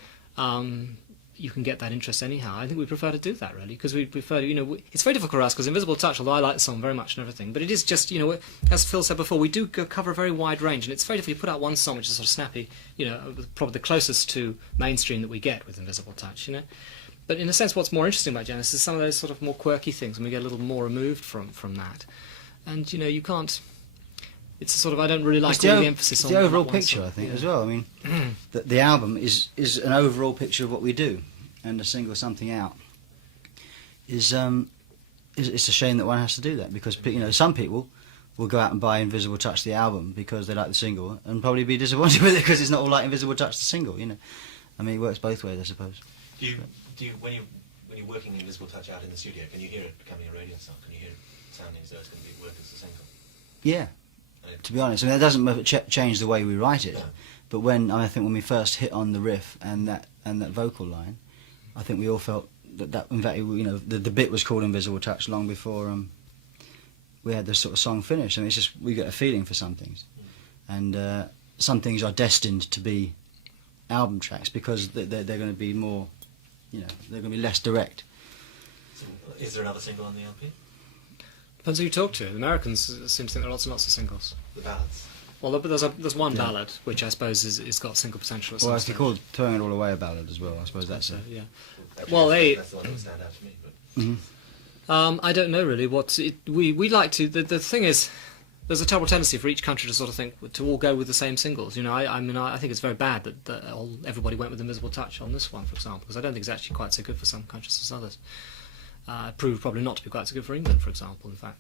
you can get that interest anyhow. I think we prefer to do that, really, because we prefer to, you know, it's very difficult for us, because Invisible Touch, although I like the song very much and everything, but it is just, you know, as Phil said before, we do cover a very wide range, and it's very difficult. You put out one song which is sort of snappy, you know, probably the closest to mainstream that we get with Invisible Touch, you know. But in a sense, what's more interesting about Genesis is some of those sort of more quirky things, and we get a little more removed from that. And, you know, you can't... It's sort of, I don't really like all the emphasis on the overall one picture, song. I think, Yeah. as well. I mean, the album is an overall picture of what we do, and the single Something Out is it's a shame that one has to do that, because, you know, some people will go out and buy Invisible Touch the album because they like the single, and probably be disappointed with it because it's not all like Invisible Touch the single, you know. I mean, it works both ways, I suppose. Do you when you're working Invisible Touch out in the studio, can you hear it becoming a radio song? Can you hear it sounding as though it's going to work as a single? Yeah. And To be honest, I mean, that doesn't change the way we write it. No. But I think when we first hit on the riff and that vocal line, I think we all felt that in fact, you know, the bit was called Invisible Touch long before we had the sort of song finished. I mean, it's just we get a feeling for some things, and some things are destined to be album tracks because they're going to be more, you know, they're going to be less direct. So, is there another single on the LP? Depends who you talk to. The Americans seem to think there are lots and lots of singles. The ballads. Well, there's one ballad, which I suppose is got single potential at some Well, if you stage. call Throwing It All Away a ballad as well, I suppose that's So, it. yeah. Actually, Well, that's the one that would stand out to me. But I don't know really we like to. The thing is, there's a terrible tendency for each country to sort of think to all go with the same singles. You know, I mean, I think it's very bad that everybody went with Invisible Touch on this one, for example, because I don't think it's actually quite so good for some countries as others. It proved probably not to be quite so good for England, for example, in fact.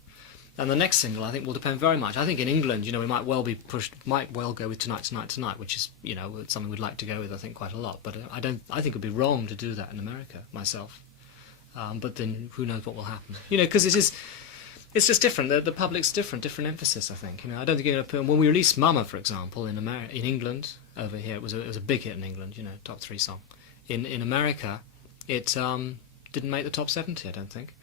And the next single, I think, will depend very much. I think in England, you know, we might well go with Tonight, Tonight, Tonight, which is, you know, something we'd like to go with, I think, quite a lot. But I think it would be wrong to do that in America, myself. But then who knows what will happen? You know, because it's just different. The public's different emphasis, I think. You know, I don't think you're going to put, when we released Mama, for example, in England, over here, it was a big hit in England, you know, top 3 song. In America, it didn't make the top 70, I don't think.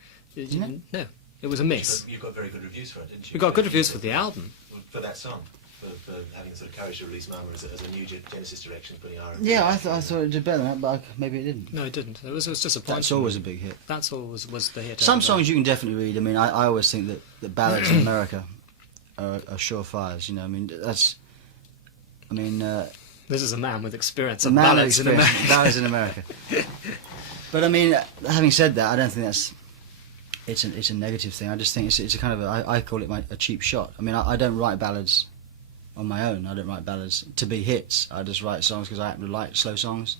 No. It was a miss. you got very good reviews for it, didn't you? We got good reviews for the album. For that song, for having the sort of courage to release Mama as a new Genesis direction, putting R&B. Yeah, I thought it did better than that, but maybe it didn't. No, it didn't. It was disappointing. That's always a big hit. That's all was the hit. Some over songs you can definitely read. I mean, I always think that ballads in America are surefires. You know, I mean, that's. I mean, there. This is a man with experience the of man ballads in experience- America. ballads in America. But I mean, having said that, I don't think that's. It's a negative thing. I just think it's a kind of I call it a cheap shot. I mean, I don't write ballads on my own. I don't write ballads to be hits. I just write songs because I happen to like slow songs.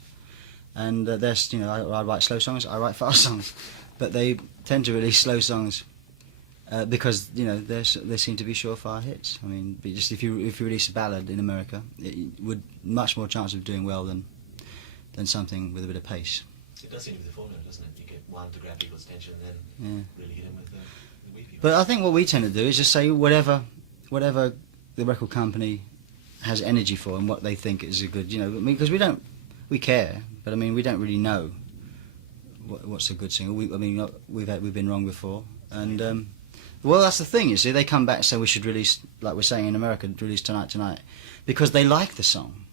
And there's, you know, I write slow songs, I write fast songs. But they tend to release slow songs because, you know, they seem to be surefire hits. I mean, just if you release a ballad in America, it would much more chance of doing well than something with a bit of pace. It does seem to be the formula, doesn't it? You get one to grab people's attention and then really hit them with the wee people. But I think what we tend to do is just say whatever the record company has energy for and what they think is a good, you know, I mean, because we care, but I mean, we don't really know what's a good single. We've been wrong before, and well, that's the thing. You see, they come back and say we should release, like we're saying in America, release Tonight, because they like the song,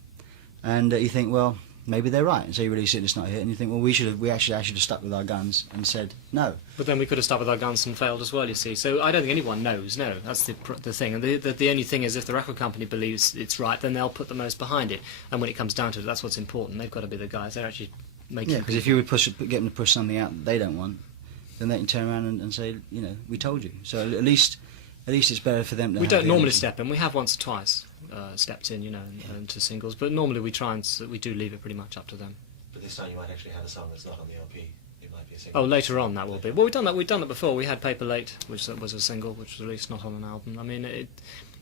and you think, well, maybe they're right, and so you release it and it's not a hit, and you think, well, we actually should have stuck with our guns and said no. But then we could have stuck with our guns and failed as well, you see. So I don't think anyone knows. No, that's the thing. And the only thing is, if the record company believes it's right, then they'll put the most behind it. And when it comes down to it, that's what's important. They've got to be the guys. They're actually making. Yeah, because if you would get them to push something out that they don't want, then they can turn around and say, you know, we told you. So at least it's better for them to. We have don't the normally energy. step in. We have once or twice stepped in, you know, into singles. But normally we try and we do leave it pretty much up to them. But this time you might actually have a song that's not on the LP. It might be a single. Oh, later on that will be. Well, we've done that before. We had Paper Late, which was a single, which was released not on an album. I mean,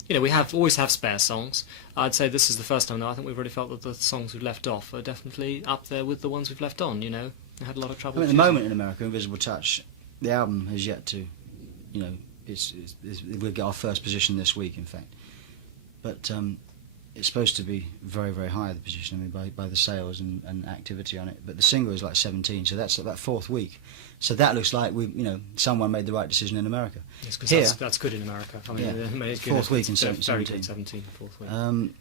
you know, we always have spare songs. I'd say this is the first time now I think we've really felt that the songs we've left off are definitely up there with the ones we've left on. You know, we had a lot of trouble. I mean, at the choosing. moment in America, Invisible Touch, the album has yet to, you know, we'll get our first position this week, in fact. But it's supposed to be very, very high, the position, I mean, by the sales and activity on it. But the single is like 17, so that's about fourth week. So that looks like someone made the right decision in America. Yes, because Here, that's good in America. I mean, Yeah. it's Fourth week in very 17. good, 17, fourth week.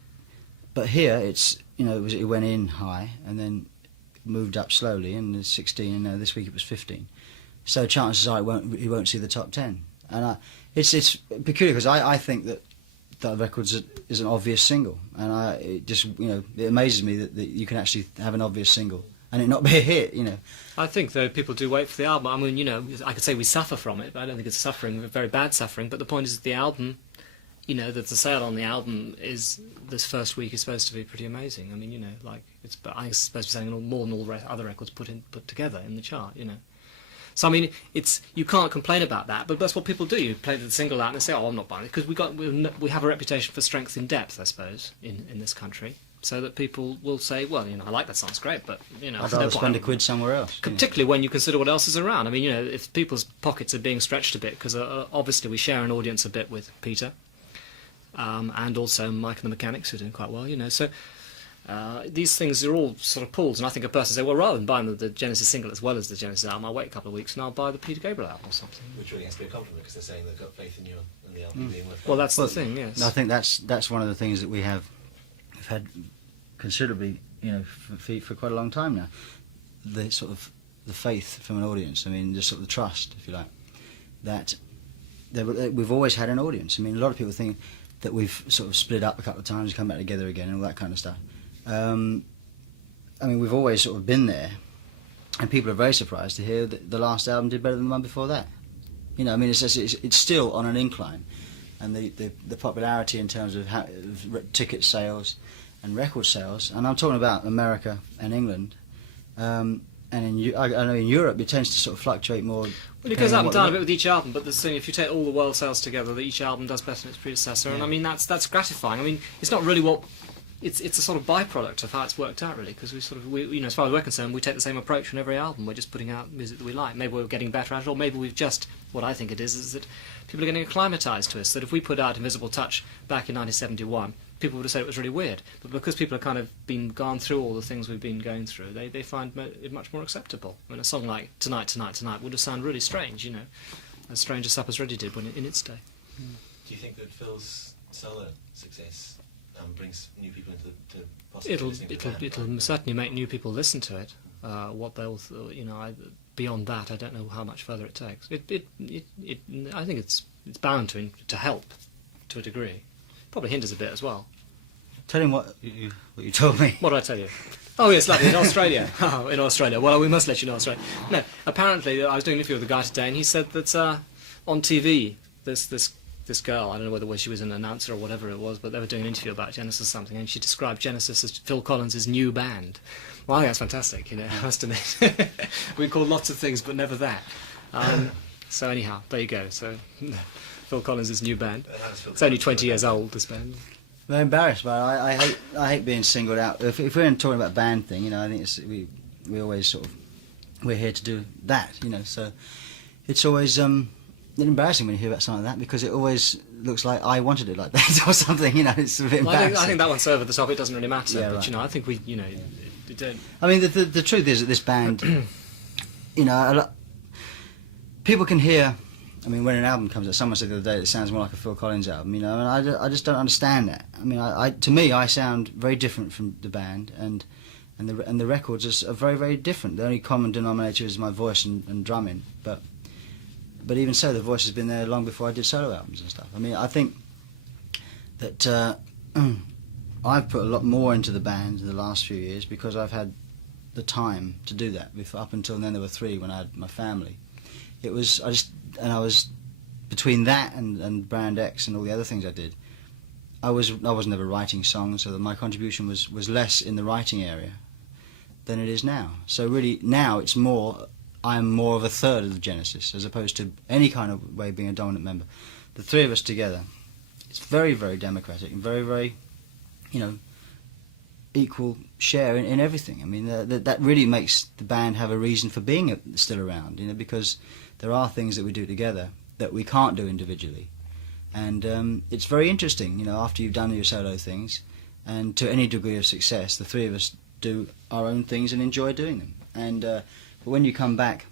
But here, it's, you know, it went in high and then moved up slowly, and it's 16, and this week it was 15. So chances are he won't see the top 10. And it's peculiar because I think that record is an obvious single, and it amazes me that you can actually have an obvious single and it not be a hit, you know. I think, though, people do wait for the album. I mean, you know, I could say we suffer from it, but I don't think it's suffering, very bad suffering. But the point is that the album, you know, that the sale on the album is, this first week is supposed to be pretty amazing. I mean, you know, like, I think it's supposed to be selling more than all the other records put together in the chart, you know. So I mean, you can't complain about that, but that's what people do. You play the single out and they say, "Oh, I'm not buying it," because we have a reputation for strength in depth, I suppose, in this country, so that people will say, "Well, you know, I like that song, it's great, but you know, I'd rather spend a quid somewhere else." Particularly when you consider what else is around. I mean, you know, if people's pockets are being stretched a bit, because obviously we share an audience a bit with Peter, and also Mike and the Mechanics, who are doing quite well, you know, so. These things are all sort of pulls, and I think a person say, well, rather than buying the Genesis single as well as the Genesis album, I'll wait a couple of weeks and I'll buy the Peter Gabriel album or something. Which really has to be a compliment, because they're saying they've got faith in you and the album being worth. Well, that's the thing, yes. I think that's one of the things that we've had considerably, you know, for quite a long time now. The sort of the faith from an audience. I mean, just sort of the trust, if you like, that we've always had an audience. I mean, a lot of people think that we've sort of split up a couple of times, come back together again, and all that kind of stuff. I mean, we've always sort of been there, and people are very surprised to hear that the last album did better than the one before that. You know, I mean, it's still on an incline, and the popularity in terms of ticket sales and record sales, and I'm talking about America and England, and I know in Europe it tends to sort of fluctuate more. Well, it goes up and down a bit with each album, but the thing, if you take all the world sales together, that each album does better than its predecessor, and I mean that's gratifying. I mean, it's not really what. It's a sort of byproduct of how it's worked out, really, because we you know, as far as we're concerned, we take the same approach on every album. We're just putting out music that we like. Maybe we're getting better at it, or maybe we've just, what I think it is that people are getting acclimatised to us. That if we put out Invisible Touch back in 1971, people would have said it was really weird. But because people have kind of gone through all the things we've been going through, they find it much more acceptable. I mean, a song like Tonight would have sounded really strange, you know, as strange as Supper's Ready did in its day. Do you think that Phil's solo success brings new people into possibly listening to the band? It'll certainly make new people listen to it. What they'll, you know, beyond that, I don't know how much further it takes. I think it's bound to help to a degree. Probably hinders a bit as well. Tell him what you told me. What did I tell you? Oh yes, lovely, in Australia. Oh, in Australia. Well, we must let you know Australia. No, apparently I was doing an interview with a guy today, and he said that on TV this this girl, I don't know whether she was an announcer or whatever it was, but they were doing an interview about Genesis or something, and she described Genesis as Phil Collins' new band. Well, I think that's fantastic, I must admit. We call lots of things, but never that. So anyhow, there you go. So Phil Collins' new band. It's only 20 years old, this band. Very embarrassed, but I hate being singled out. If we're talking about band thing, I think we always sort of, we're here to do that, so it's always embarrassing when you hear about something like that, because it always looks like I wanted it like that or something, it's a bit embarrassing. I think that one's over the top. It doesn't really matter, Yeah, but right. I think we, it don't. I mean, the truth is that this band, people can hear. I mean, when an album comes out, someone said the other day it sounds more like a Phil Collins album, and I just don't understand that. I mean, to me, I sound very different from the band, and the records are very, very different. The only common denominator is my voice and drumming, but even so, the voice has been there long before I did solo albums and stuff. I mean, I think that I've put a lot more into the band in the last few years because I've had the time to do that. Up until then, there were 3 when I had my family. I was between that and Brand X and all the other things I did. I was never writing songs, so that my contribution was less in the writing area than it is now. So really now it's more. I'm more of a third of the Genesis as opposed to any kind of way being a dominant member. The 3 of us together, it's very, very democratic and very, very, equal share in everything. I mean, that really makes the band have a reason for being still around, because there are things that we do together that we can't do individually. And it's very interesting, after you've done your solo things, and to any degree of success, the 3 of us do our own things and enjoy doing them. And but when you come back,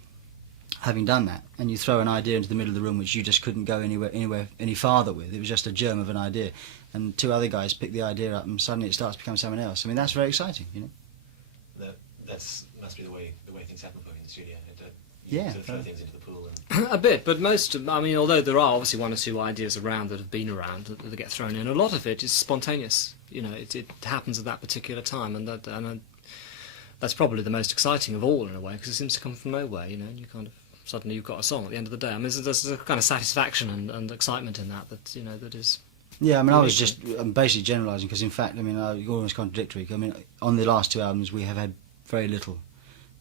having done that, and you throw an idea into the middle of the room which you just couldn't go anywhere any farther with, it was just a germ of an idea, and 2 other guys pick the idea up, and suddenly it starts to become something else. I mean, that's very exciting, That's must be the way things happen for you in the studio. Yeah. Sort of throw things into the pool and A bit, but although there are obviously 1 or 2 ideas around that have been around that get thrown in, a lot of it is spontaneous. It happens at that particular time, and that's probably the most exciting of all in a way, because it seems to come from nowhere, and you kind of suddenly you've got a song at the end of the day. I mean, there's a kind of satisfaction and excitement in that that is. Yeah, I mean, I'm basically generalising, because in fact, I mean, you're almost contradictory. I mean, on the last 2 albums, we have had very little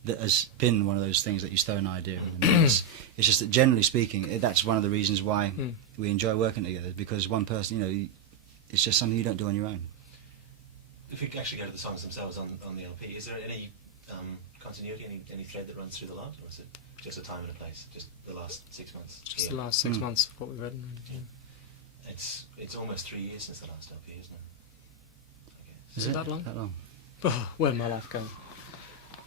that has been one of those things that you throw an idea in. I mean, it's just that, generally speaking, that's one of the reasons why we enjoy working together, because one person, it's just something you don't do on your own. if we actually go to the songs themselves on the LP, is there any continuity, any thread that runs through the lot, or is it just a time and a place, just the last 6 months? Just the last 6 months of what we've read. Yeah. It's almost 3 years since the last LP, isn't it? I guess. Is it that long? That long? Oh, where'd my life go?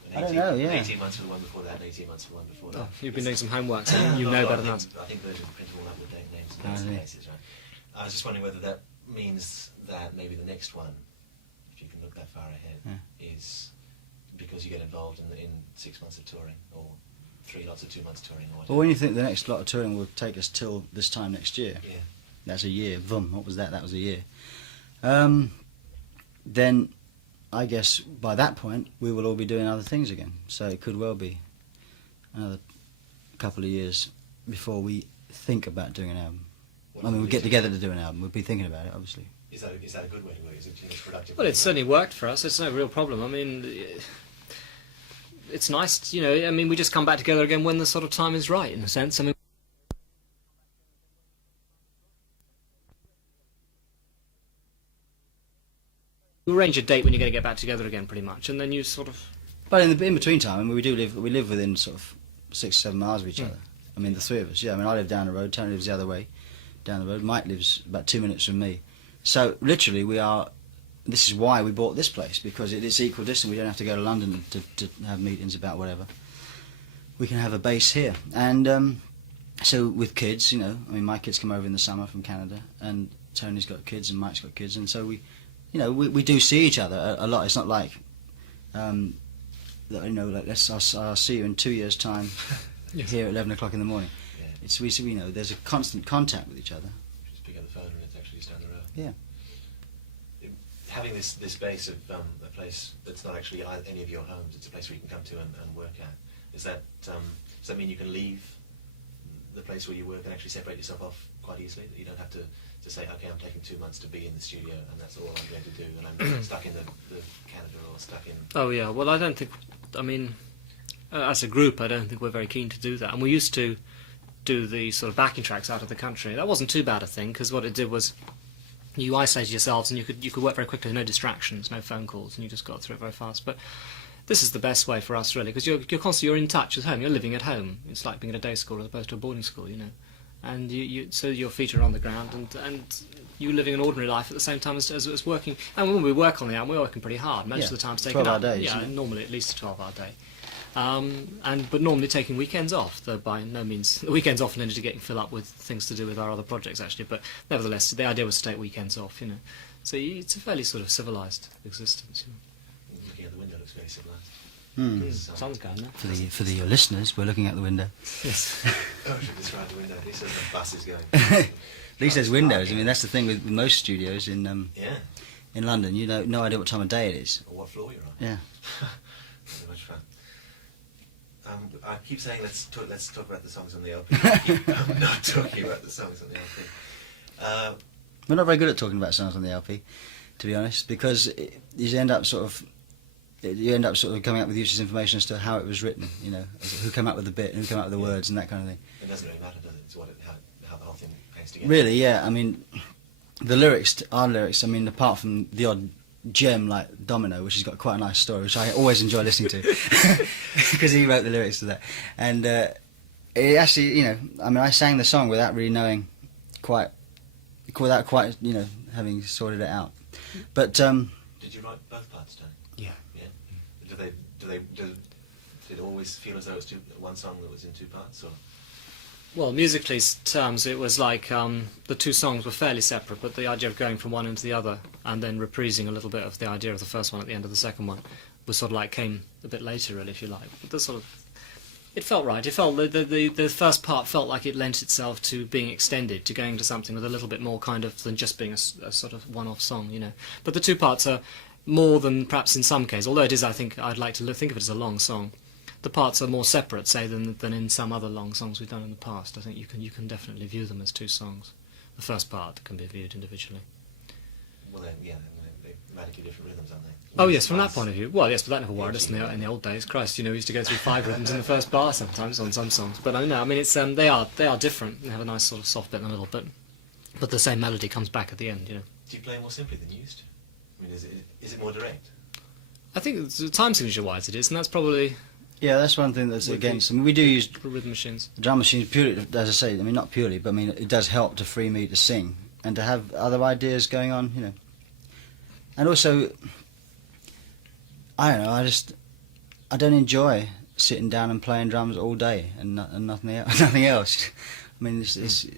And I don't know, yeah. 18 months for the one before that, and 18 months for the one before that. Oh, you've been doing some homework, so you know better than us. I think Virgin printed all up with names Oh, and really? places, right? I was just wondering whether that means that maybe the next one, if you can look that far ahead, is because you get involved in 6 months of touring, or 3 lots of 2 months touring, or whatever. Well, when you think the next lot of touring will take us till this time next year, Yeah. that's a year. Vum, what was that? That was a year. Then I guess by that point we will all be doing other things again. So it could well be another couple of years before we think about doing an album. I mean, we get together to do an album. We'll be thinking about it, obviously. Is that a good way to work? Is it productive? Well, it's certainly worked for us. It's no real problem. I mean, it's nice, I mean, we just come back together again when the sort of time is right, in a sense. I mean, you arrange a date when you're going to get back together again, pretty much, and then you sort of. But in between time, I mean, we live within sort of 6 or 7 miles of each other. I mean, the 3 of us. Yeah, I mean, I live down the road. Tony lives the other way, down the road. Mike lives about 2 minutes from me. So literally, we are. This is why we bought this place, because it's equal distance. We don't have to go to London to have meetings about whatever. We can have a base here, and so with kids, I mean, my kids come over in the summer from Canada, and Tony's got kids and Mike's got kids, and so we do see each other a lot. It's not like like I'll see you in 2 years' time Yes. here at 11 o'clock in the morning. Yeah. It's there's a constant contact with each other. Just pick up the phone and it's actually just down the road. Yeah. Having this base of a place that's not actually any of your homes, it's a place where you can come to and work at. Does that mean you can leave the place where you work and actually separate yourself off quite quite easily? That you don't have to say, okay, I'm taking 2 months to be in the studio, and that's all I'm going to do, and I'm stuck in the Canada or stuck in... Oh yeah, well I don't think, I mean, as a group I don't think we're very keen to do that. And we used to do the sort of backing tracks out of the country. That wasn't too bad a thing, because what it did was you isolated yourselves and you could work very quickly, no distractions, no phone calls, and you just got through it very fast. But this is the best way for us really, because you're in touch with home, you're living at home. It's like being at a day school as opposed to a boarding school, you know. And so your feet are on the ground, and you living an ordinary life at the same time as working. And when we work on the album, we're working pretty hard. Most of the time, taking 12-hour days. Yeah, normally at least a 12-hour day. But normally taking weekends off. Though by no means the weekends often ended up getting filled up with things to do with our other projects actually. But nevertheless, the idea was to take weekends off. You know, so it's a fairly sort of civilised existence. You know. Looking out the window looks very civilised. Sun's going now. For the listeners, we're looking out the window. Yes. Oh, I should describe the window. He says the bus is going. At least there's windows. I mean, that's the thing with most studios in Yeah. in London. You know, no idea what time of day it is. Or what floor you're on. Yeah. Very much fun. I keep saying let's talk about the songs on the LP. I keep not talking about the songs on the LP. We're not very good at talking about songs on the LP, to be honest, because you end up sort of coming up with useless information as to how it was written. You know, who came up with the bit, who came up with the words, and that kind of thing. It doesn't really matter, does it? It's how the whole thing hangs together. Really, yeah. I mean, the lyrics, our lyrics. I mean, apart from the odd gem like Domino, which has got quite a nice story, which I always enjoy listening to, because he wrote the lyrics to that. And it actually, you know, I mean, I sang the song without really knowing without quite, you know, having sorted it out. But Did you write both parts, Tony? yeah. Yeah. Did it always feel as though it was one song that was in two parts, or? Well, musically terms, it was like the two songs were fairly separate, but the idea of going from one into the other and then reprising a little bit of the idea of the first one at the end of the second one was sort of like came a bit later, really, if you like. But the sort of, it felt right. It felt the first part felt like it lent itself to being extended, to going to something with a little bit more kind of than just being a sort of one-off song, you know. But the two parts are more than perhaps in some cases, although it is, I think, I'd like to think of it as a long song. The parts are more separate, say, than in some other long songs we've done in the past. I think you can definitely view them as two songs. The first part can be viewed individually. Well, then, yeah, they're radically different rhythms, aren't they? Oh yes, from that point of view. Well, yes, but that never worried us in the old days. Christ, you know, we used to go through 5 rhythms in the first bar sometimes on some songs. But I know, I mean, it's they are different. They have a nice sort of soft bit in the middle, but the same melody comes back at the end. You know. Do you play more simply than you used to? I mean, is it more direct? I think time signature-wise it is, and that's probably. Yeah, that's one thing that's With against. I mean, we do use rhythm machines. drum machines purely, as I say. I mean, not purely, but I mean, it does help to free me to sing and to have other ideas going on, you know. And also, I don't know. I don't enjoy sitting down and playing drums all day and nothing else. Nothing else. I mean,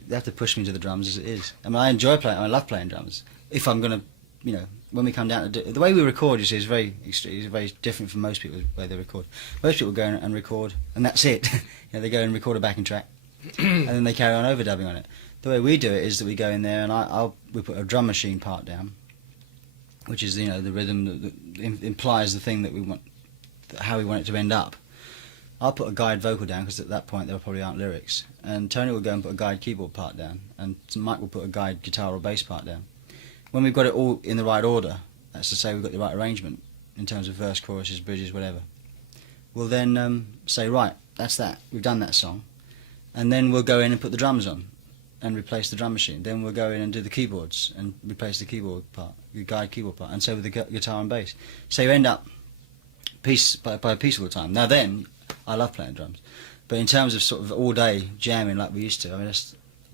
they have to push me to the drums as it is. I mean, I enjoy playing. I love playing drums. If I'm gonna, you know, when we come down to the way we record, you see, is very different from most people the way they record. Most people go and record, and that's it. You know, they go and record a backing track, and then they carry on overdubbing on it. The way we do it is that we go in there and we put a drum machine part down, which is, you know, the rhythm that implies the thing that we want, how we want it to end up. I'll put a guide vocal down because at that point there probably aren't lyrics, and Tony will go and put a guide keyboard part down, and Mike will put a guide guitar or bass part down. When we've got it all in the right order, that's to say we've got the right arrangement in terms of verse, choruses, bridges, whatever, we'll then say, right, that's that, we've done that song, and then we'll go in and put the drums on and replace the drum machine. Then we'll go in and do the keyboards and replace the keyboard part, the guide keyboard part, and so with the guitar and bass. So you end up piece by piece all the time. Now then, I love playing drums, but in terms of sort of all day jamming like we used to, I mean,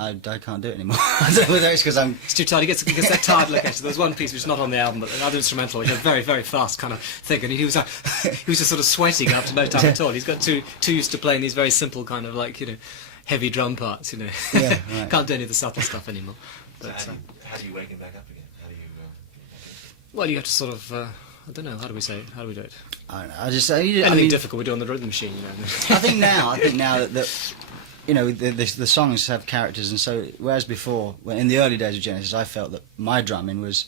I can't do it anymore. I don't know whether it's because It's too tired. He gets that tired look actually. There's one piece which is not on the album, but another instrumental, which is very, very fast kind of thing, and he was just sort of sweating after no time at all. He's got too used to playing these very simple kind of like, you know, heavy drum parts, you know. Yeah, right. Can't do any of the subtle stuff anymore. So But, how do you wake him back up again? How do you get back into it? well, you have to sort of, I don't know, how do we say it? How do we do it? I don't know. I Anything mean, difficult we do on the rhythm machine, you know. I think now that you know, the songs have characters, and so whereas before, when in the early days of Genesis, I felt that my drumming was,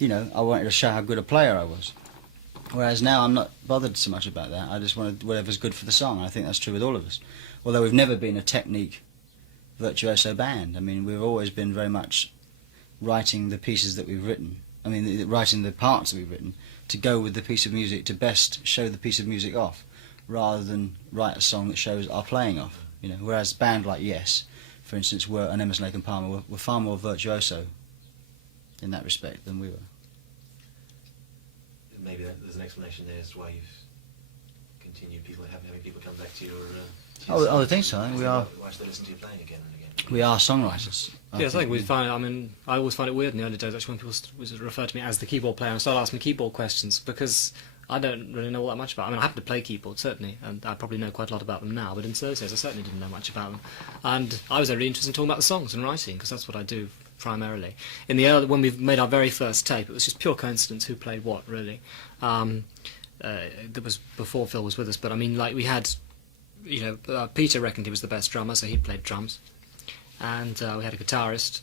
you know, I wanted to show how good a player I was. Whereas now I'm not bothered so much about that. I just wanted whatever's good for the song. I think that's true with all of us. Although we've never been a technique virtuoso band. I mean, we've always been very much writing the pieces that we've written. I mean, writing the parts that we've written to go with the piece of music to best show the piece of music off, rather than write a song that shows our playing off. You know, whereas a band like Yes, for instance, and Emerson, Lake and Palmer were far more virtuoso in that respect than we were. Maybe there's an explanation there as to why you've continued having people come back to your. I think so. I think we are. Why should they listen to you playing again and again? We are songwriters. Yes, I think we find. I mean, I always find it weird in the early days actually when people refer to me as the keyboard player and start asking me keyboard questions, because I don't really know all that much about. I mean, I happen to play keyboard certainly, and I probably know quite a lot about them now. But in those days, I certainly didn't know much about them, and I was only interested in talking about the songs and writing, because that's what I do primarily. In the early, when we made our very first tape, it was just pure coincidence who played what, really. That was before Phil was with us, but I mean, like, we had, you know, Peter reckoned he was the best drummer, so he played drums, and we had a guitarist,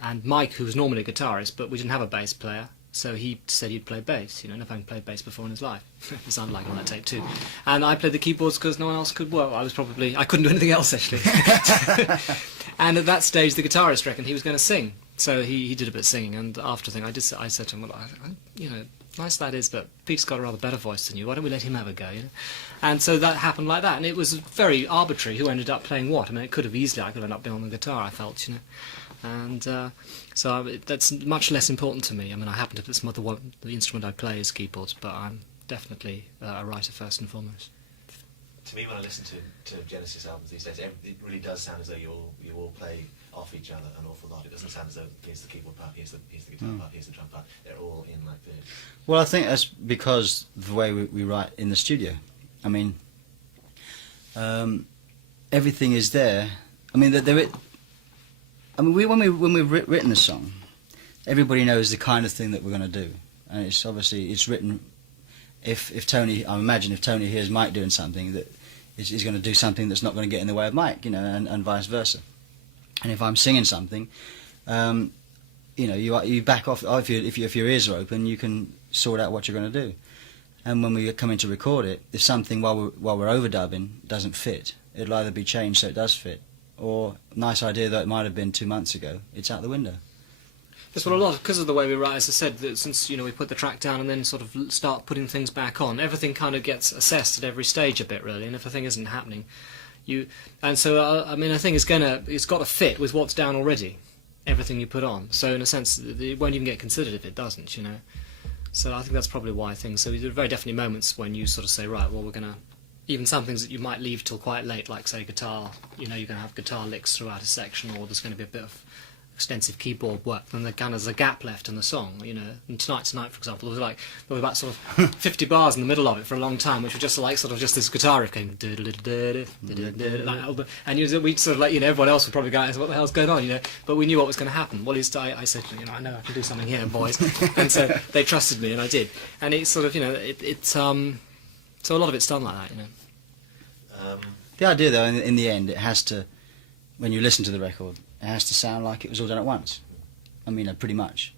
and Mike, who was normally a guitarist, but we didn't have a bass player, so he said he'd play bass, you know, never having played bass before in his life. It sounded like it on that tape too. And I played the keyboards because no one else could. Well, I couldn't do anything else, actually. And at that stage, the guitarist reckoned he was going to sing, so he did a bit of singing, and after the thing, I said to him, well, you know, nice that is, but Pete's got a rather better voice than you, why don't we let him have a go, you know? And so that happened like that, and it was very arbitrary who ended up playing what. I mean, it could have easily, I could have ended up being on the guitar, I felt, you know. And so that's much less important to me. I mean, I happen to, the instrument I play is keyboards, but I'm definitely a writer first and foremost. To me, when I listen to Genesis albums these days, it really does sound as though you all play off each other an awful lot. It doesn't sound as though here's the keyboard part, here's the guitar part, here's the drum part. They're all in like this. Well, I think that's because of the way we write in the studio. I mean, everything is there. I mean, when we've written a song, everybody knows the kind of thing that we're going to do, and it's obviously written. If Tony, I imagine if Tony hears Mike doing something, that he's going to do something that's not going to get in the way of Mike, you know, and vice versa. And if I'm singing something, you know, you back off. If your ears are open, you can sort out what you're going to do. And when we come in to record it, if something while we're overdubbing doesn't fit, it'll either be changed so it does fit, or nice idea that it might have been 2 months ago, it's out the window. Yes, well, a lot, because of the way we write, as I said, that since, you know, we put the track down and then sort of start putting things back on, everything kind of gets assessed at every stage a bit, really, and if a thing isn't happening, and so, I mean, I think it's got to fit with what's down already, everything you put on, so in a sense, it won't even get considered if it doesn't, you know. So I think that's probably why things, so there are very definitely moments when you sort of say, right, well, we're going to, even some things that you might leave till quite late, like, say, guitar, you know, you're going to have guitar licks throughout a section, or there's going to be a bit of extensive keyboard work, then there's a gap left in the song, you know. And Tonight, for example, there was about sort of 50 bars in the middle of it for a long time, which were just like sort of just this guitar riff came, and we sort of like, you know, everyone else would probably go, what the hell's going on, you know, but we knew what was going to happen. Well, I said, you know, I know I can do something here, boys, and so they trusted me, and I did, and it's sort of, you know, so a lot of it's done like that, you know. The idea, though, in the end, it has to, when you listen to the record, it has to sound like it was all done at once. I mean, pretty much.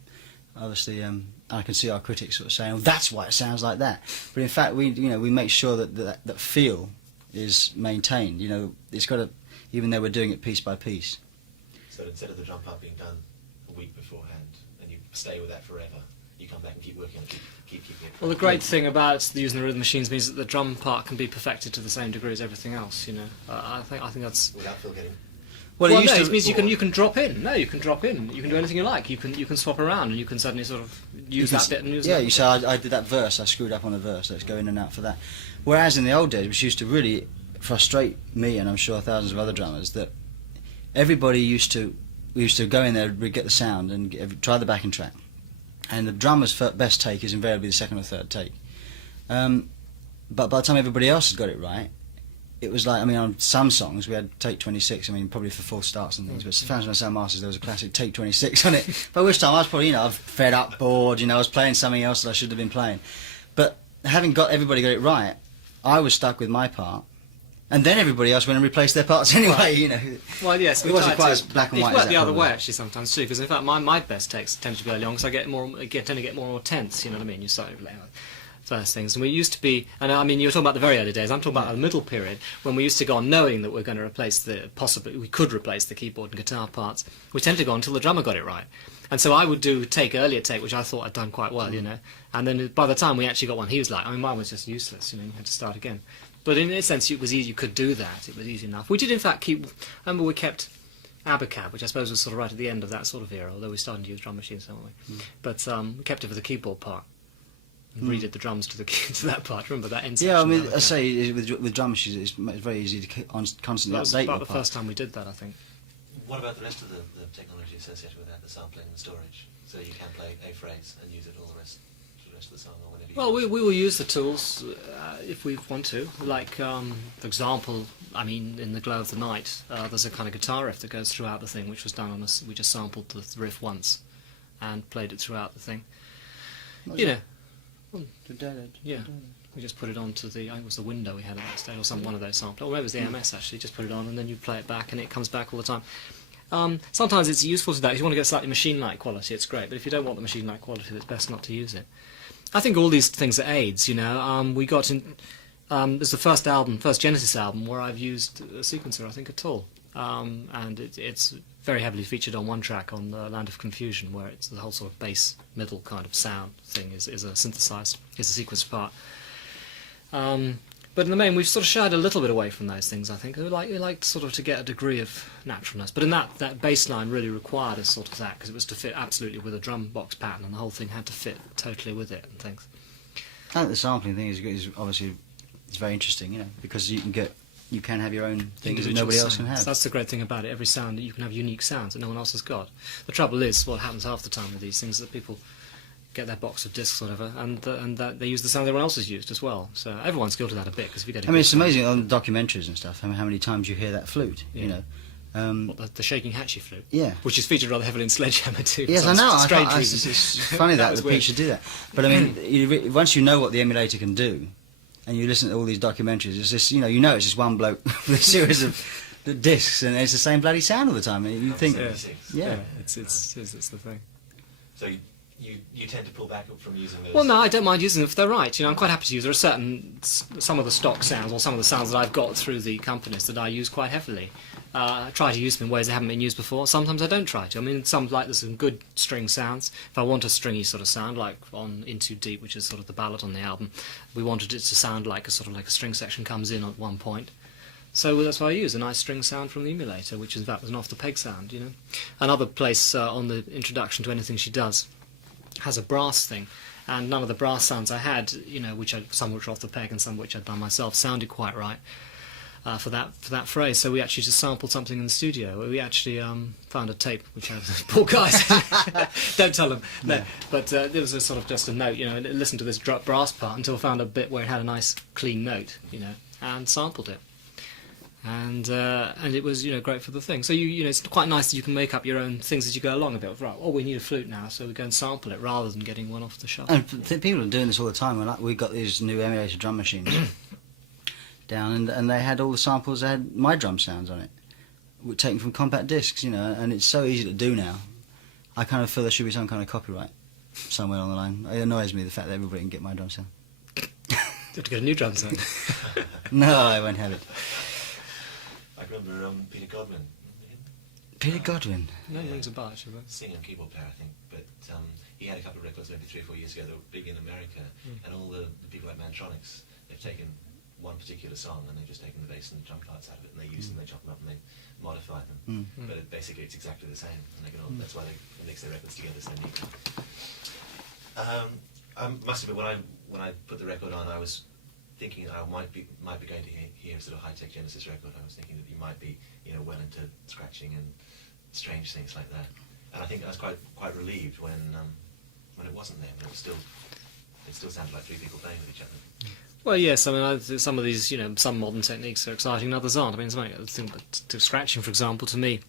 Obviously, I can see our critics sort of saying, "Well, that's why it sounds like that." But in fact, we make sure that feel is maintained. You know, it's got to, even though we're doing it piece by piece. So instead of the drum part being done a week beforehand, and you stay with that forever, you come back and keep working on it, keep it. Well, the great thing about using the rhythm machines means that the drum part can be perfected to the same degree as everything else. You know, I think that's. Without Phil getting. Well, it means you can drop in. No, you can drop in. You can do anything you like. You can swap around, and you can suddenly sort of use that bit and use. Yeah, that you say I did that verse. I screwed up on a verse. Let's go in and out for that. Whereas in the old days, which used to really frustrate me, and I'm sure thousands of other drummers, that everybody used to go in there, we'd get the sound and try the backing track, and the drummer's best take is invariably the second or third take. But by the time everybody else had got it right, it was like, I mean, on some songs we had take 26, I mean, probably for false starts and things, but Phantom of Sound Masters, there was a classic take 26 on it, by which time I was probably, you know, I was fed up, bored, you know, I was playing something else that I should have been playing. But having everybody got it right, I was stuck with my part, and then everybody else went and replaced their parts anyway, you know. Well, yes, it wasn't quite as black and white. It's worked the other way, actually, sometimes, too, because in fact my best takes tend to be early on, because I tend to get more and more tense, you know what I mean? You start, first things. And we used to be, and I mean, you're talking about the very early days. I'm talking about the middle period when we used to go on knowing that we're going to we could replace the keyboard and guitar parts. We tended to go on until the drummer got it right. And so I would do earlier take, which I thought I'd done quite well, you know. And then by the time we actually got one, he was like, I mean, mine was just useless, you know, you had to start again. But in a sense, it was easy, you could do that, it was easy enough. We did, in fact, I remember we kept Abacab, which I suppose was sort of right at the end of that sort of era, although we started to use drum machines, haven't we? But we kept it for the keyboard part. And redid the drums to that part. Remember that end section? Yeah, I mean, I say with drum machines, it's very easy to constantly that was update about your the first time we did that, I think. What about the rest of the technology associated with that, the sampling and storage? So you can play a phrase and use it all the rest of the song or whenever you Well, want. we will use the tools if we want to. Like, for example, I mean, in The Glow of the Night, there's a kind of guitar riff that goes throughout the thing, which was done on us. We just sampled the riff once and played it throughout the thing. You know. Yeah, we just put it onto I think it was the window we had at that stage, or one of those samples. Or maybe it was the AMS actually, just put it on and then you play it back and it comes back all the time. Sometimes it's useful to that. If you want to get slightly machine-like quality, it's great, but if you don't want the machine-like quality, it's best not to use it. I think all these things are aids, you know. We got in, it's the first Genesis album where I've used a sequencer, I think, at all. And it's very heavily featured on one track on Land of Confusion, where it's the whole sort of bass middle kind of sound thing is a synthesized, is a sequenced part. But in the main, we've sort of shied a little bit away from those things, I think. We like sort of to get a degree of naturalness. But in that bass line really required a sort of that, because it was to fit absolutely with a drum box pattern, and the whole thing had to fit totally with it and things. I think the sampling thing is obviously it's very interesting, you know, because you can have your own things that nobody else can have. That's the great thing about it. Every sound, you can have unique sounds that no one else has got. The trouble is, what happens half the time with these things, that people get their box of discs or whatever, and that they use the sound everyone else has used as well. So everyone's guilty of that a bit, because if you get I mean, it's amazing on documentaries and stuff, how many times you hear that flute, you know. The Shaking Hatchie flute, Yeah. which is featured rather heavily in Sledgehammer too. Yes, I know. Strange reasons. It's funny that the people should do that. But I mean, once you know what the emulator can do, and you listen to all these documentaries, it's just you know it's just one bloke with a series of discs, and it's the same bloody sound all the time. And you think, yeah, it's the thing. So you tend to pull back from using those? Well, no, I don't mind using them if they're right. You know, I'm quite happy to use. There are some of the stock sounds, or some of the sounds that I've got through the companies that I use quite heavily. I try to use them in ways that haven't been used before. Sometimes I don't try to. I mean, there's some good string sounds. If I want a stringy sort of sound, like on In Too Deep, which is sort of the ballad on the album, we wanted it to sound like a string section comes in at one point. So that's why I use a nice string sound from the emulator, which in fact was an off-the-peg sound, you know. Another place on the introduction to Anything She Does has a brass thing, and none of the brass sounds I had, you know, some which were off the peg and some which I'd done myself, sounded quite right for that phrase. So we actually just sampled something in the studio. We actually found a tape which had poor guys. Don't tell them. No. Yeah. But there was a sort of just a note, you know, and listened to this brass part until I found a bit where it had a nice clean note, you know, and sampled it. And it was, you know, great for the thing. So you know, it's quite nice that you can make up your own things as you go along a bit. Right, we need a flute now, so we go and sample it rather than getting one off the shelf. And people are doing this all the time. We got these new emulator drum machines down, and they had all the samples. They had my drum sounds on it, taken from compact discs, you know. And it's so easy to do now. I kind of feel there should be some kind of copyright somewhere along the line. It annoys me the fact that everybody can get my drum sound. You have to get a new drum sound. No, I won't have it. I remember Peter Godwin. Peter Godwin? No, rings a bell, actually. Singer and keyboard player, I think. But he had a couple of records maybe 3 or 4 years ago that were big in America. And all the people like Mantronics, they've taken one particular song and they've just taken the bass and the drum parts out of it, and they use them, they chop them up, and they modify them. But basically it's exactly the same. And they can all, that's why they mix their records together so neatly. I must admit, when I put the record on, I was thinking I might be going to hear a sort of high-tech Genesis record. I was thinking that you might be, you know, well into scratching and strange things like that. And I think I was quite relieved when it wasn't there. When it still sounded like three people playing with each other. Well, yes. I mean, some of these, you know, some modern techniques are exciting, and others aren't. I mean, to scratching, for example, to me,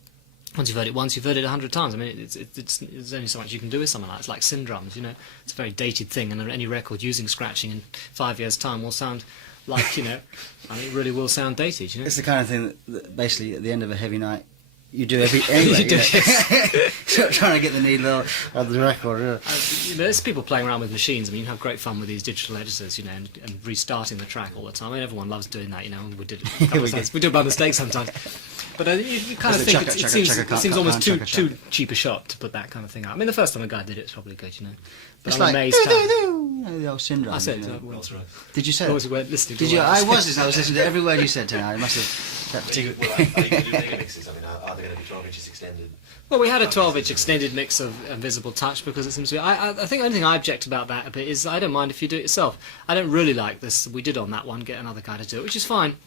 once you've heard it once, you've heard it 100 times. I mean, there's only so much you can do with something like that. It's like syndromes, you know. It's a very dated thing, and any record using scratching in 5 years' time will sound like, you know, I mean, it really will sound dated, you know. It's the kind of thing that basically at the end of a heavy night, you do anyway. You do, Sort of trying to get the needle of the record. There's people playing around with machines. I mean, you have great fun with these digital editors, you know, and restarting the track all the time. I mean, everyone loves doing that, you know. And we did it a couple of times. We do it by mistake sometimes. But you kind of think it seems almost too cheap a shot to put that kind of thing out. I mean, the first time a guy did it, it's probably good, you know. But It's I'm like amazed. you know, the old syndrome. I said, you know. That's right. Did you say always that? weren't listening to Did you? what I was listening to every word you said tonight. I must have that particular. Well, are you going to do mega mixes? I mean, are they going to be 12 inches extended? Well, we had a 12-inch extended mix of Invisible Touch because it seems to be... I think the only thing I object about that a bit is I don't mind if you do it yourself. I don't really like this. We did on that one, get another guy to do it, which is fine.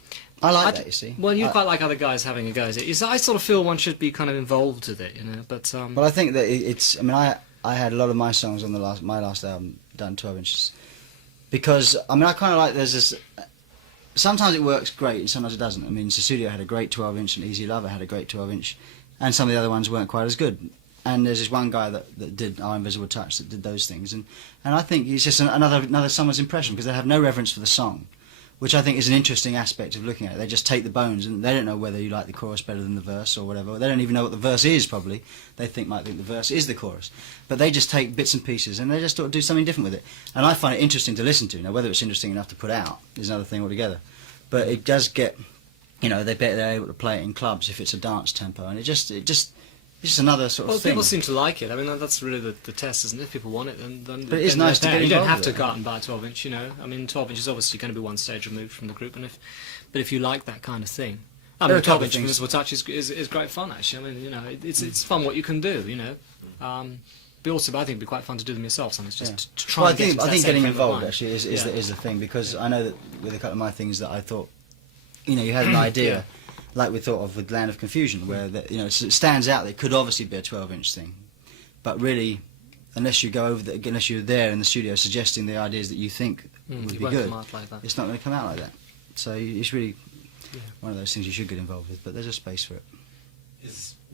I like that, you see. Well, you quite like other guys having a go at it. I sort of feel one should be kind of involved with it, you know, but... Well, I think that it's... I mean, I had a lot of my songs on my last album done 12 inches. Because, I mean, I kind of like there's this... Sometimes it works great and sometimes it doesn't. I mean, Sussudio had a great 12-inch and Easy Lover had a great 12-inch. And some of the other ones weren't quite as good. And there's this one guy that did Our Invisible Touch that did those things. And I think it's just another someone's impression because they have no reverence for the song, which I think is an interesting aspect of looking at it. They just take the bones and they don't know whether you like the chorus better than the verse or whatever. They don't even know what the verse is, probably. They might think the verse is the chorus. But they just take bits and pieces and they just sort of do something different with it. And I find it interesting to listen to. Now, whether it's interesting enough to put out is another thing altogether. But it does get, you know, they're able to play it in clubs if it's a dance tempo. And it's just another sort of thing. Well, people seem to like it. I mean, that's really the test, isn't it? If people want it, then but it is nice to get You don't involved have to with it. go out and buy a 12-inch, you know. I mean, 12-inch is obviously going to be one stage removed from the group, but if you like that kind of thing, I There mean, are a couple of 12-inch things- Invisible Touch is great fun, actually. I mean, you know, it's fun what you can do, you know. But also, I think it'd be quite fun to do them yourself. Something just to try. Well, and get into I that think same getting frame of involved mind. actually is Yeah. the thing, because I know that with a couple of my things that I thought, you know, you had an idea, Yeah. like we thought of with Land of Confusion, where you know it stands out that it could obviously be a 12-inch thing, but really, unless you go over unless you're there in the studio suggesting the ideas that you think would It be won't good, come out like that. it's not going to come out like that. So it's really one of those things you should get involved with, but there's a space for it.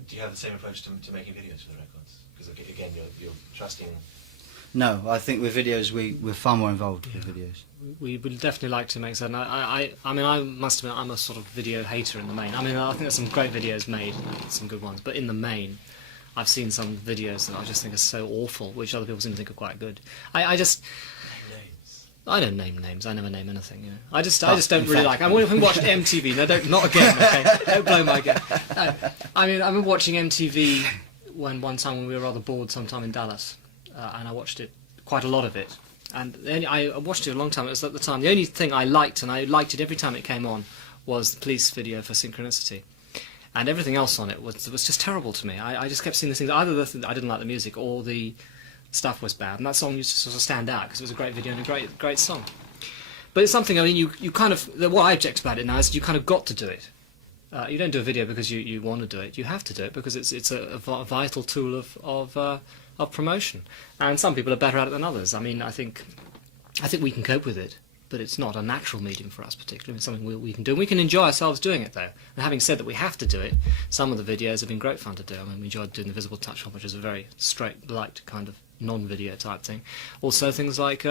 Do you have the same approach to making videos for the records? Because again, you're trusting... No, I think with videos we're far more involved with videos. We would definitely like to make certain. I mean, I must admit, I'm a sort of video hater in the main. I mean, I think there's some great videos made, some good ones, but in the main, I've seen some videos that I just think are so awful, which other people seem to think are quite good. I just... Names. I don't name names. I never name anything. You know, I just But, don't in really fact- like. I when we watched MTV. No, not again. Okay, don't blow my game. No, I mean, I remember watching MTV one time when we were rather bored, sometime in Dallas, and I watched it, quite a lot of it. And I watched it a long time. It was at the time the only thing I liked, and I liked it every time it came on, was the Police video for Synchronicity. And everything else on it was just terrible to me. I just kept seeing these things. Either I didn't like the music, or the stuff was bad. And that song used to sort of stand out because it was a great video and a great song. But it's something. I mean, you kind of what I object about it now is you kind of got to do it. You don't do a video because you want to do it. You have to do it because it's a vital tool of promotion. And some people are better at it than others. I mean, I think we can cope with it. But it's not a natural medium for us particularly. It's something we can do. And we can enjoy ourselves doing it, though. And having said that we have to do it, some of the videos have been great fun to do. I mean, we enjoyed doing the Visible Touch one, which is a very straight-light kind of non-video type thing. Also things like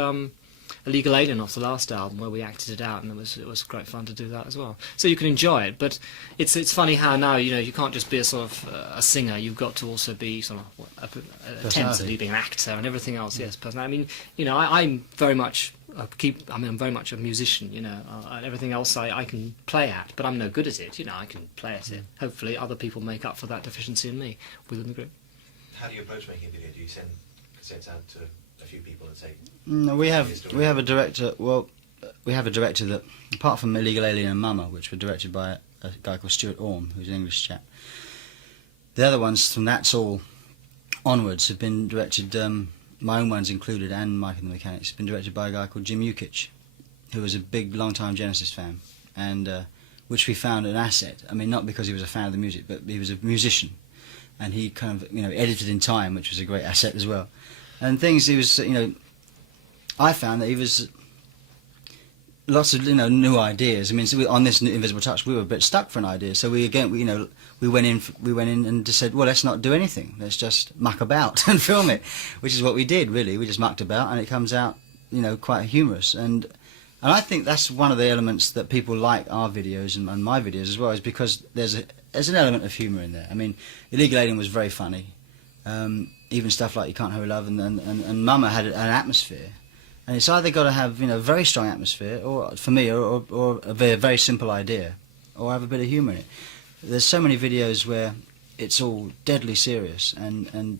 Illegal Alien off the last album, where we acted it out, and it was great fun to do that as well. So you can enjoy it, but it's funny how now, you know, you can't just be a sort of a singer. You've got to also be sort of attempt at being an actor and everything else. Yes, personality. I mean, you know, I'm very much... I'm very much a musician, you know, and everything else I can play at, but I'm no good at it, you know, I can play at it. Hopefully other people make up for that deficiency in me within the group. How do you approach making a video? Do you send cassettes out to a few people and say... No, we have a director. Well, we have a director that, apart from Illegal Alien and Mama, which were directed by a guy called Stuart Orme, who's an English chap. The other ones from That's All onwards have been directed. My own ones included, and Mike and the Mechanics, have been directed by a guy called Jim Yukich, who was a big, long-time Genesis fan, and which we found an asset. I mean, not because he was a fan of the music, but he was a musician, and he kind of, you know, edited in time, which was a great asset as well. And things he was, you know, I found that he was lots of, you know, new ideas. I mean, so on this Invisible Touch, we were a bit stuck for an idea, so we went in and just said, well, let's not do anything. Let's just muck about and film it, which is what we did, really. We just mucked about, and it comes out, you know, quite humorous. And I think that's one of the elements that people like our videos and my videos as well, is because there's there's an element of humour in there. I mean, Illegal Alien was very funny. Even stuff like You Can't Hurry Love and Mama had an atmosphere. And it's either got to have, you know, very strong atmosphere, or for me, or a very simple idea, or have a bit of humour in it. There's so many videos where it's all deadly serious and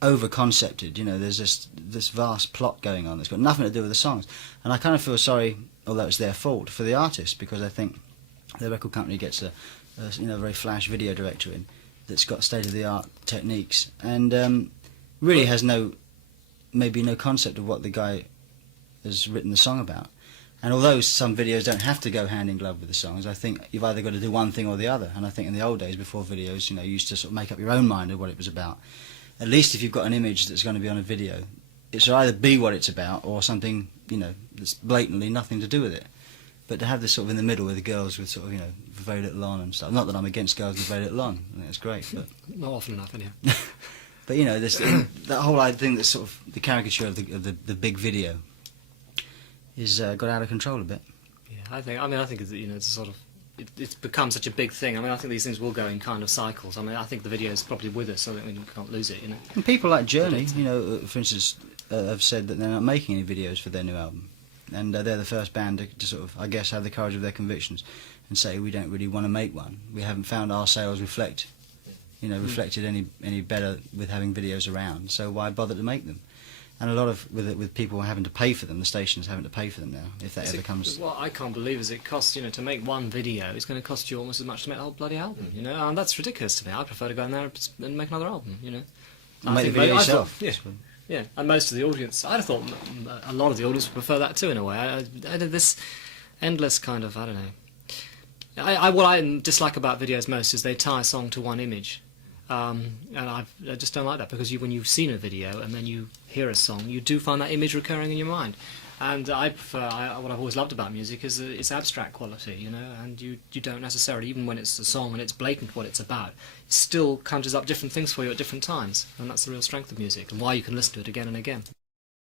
over-concepted. You know, there's this vast plot going on that's got nothing to do with the songs. And I kind of feel sorry, although it's their fault, for the artist, because I think the record company gets a very flash video director in that's got state-of-the-art techniques and really has maybe no concept of what the guy has written the song about. And although some videos don't have to go hand in glove with the songs, I think you've either got to do one thing or the other. And I think in the old days, before videos, you know, you used to sort of make up your own mind of what it was about. At least if you've got an image that's going to be on a video, it should either be what it's about or something, you know, that's blatantly nothing to do with it. But to have this sort of in the middle with the girls with sort of, you know, very little on and stuff. Not that I'm against girls with very little on. I think it's great, but Not often enough, anyhow. but you know, this that whole I think that sort of the caricature of the big video is got out of control a bit. Yeah, I think it's, you know, it's sort of it's become such a big thing. I mean, I think these things will go in kind of cycles. I mean, I think the video is probably with us, so that we can't lose it. You know, And people like Journey, you know, for instance, have said that they're not making any videos for their new album, and they're the first band to sort of, I guess, have the courage of their convictions and say we don't really want to make one. We haven't found our sales reflected any better with having videos around. So why bother to make them? And a lot of with people having to pay for them, the stations having to pay for them now, if that ever comes. What I can't believe is it costs, you know, to make one video, it's going to cost you almost as much to make the whole bloody album. You know, and that's ridiculous to me. I prefer to go in there and make another album. You know, And make the video yourself. Yeah, and most of the audience, I'd have thought a lot of the audience would prefer that too, in a way. I did this endless kind of, I don't know. What I dislike about videos most is they tie a song to one image. And I just don't like that, because when you've seen a video and then you hear a song, you do find that image recurring in your mind. And I prefer, what I've always loved about music is its abstract quality, you know, and you don't necessarily, even when it's a song and it's blatant what it's about, it still conjures up different things for you at different times, and that's the real strength of music, and why you can listen to it again and again.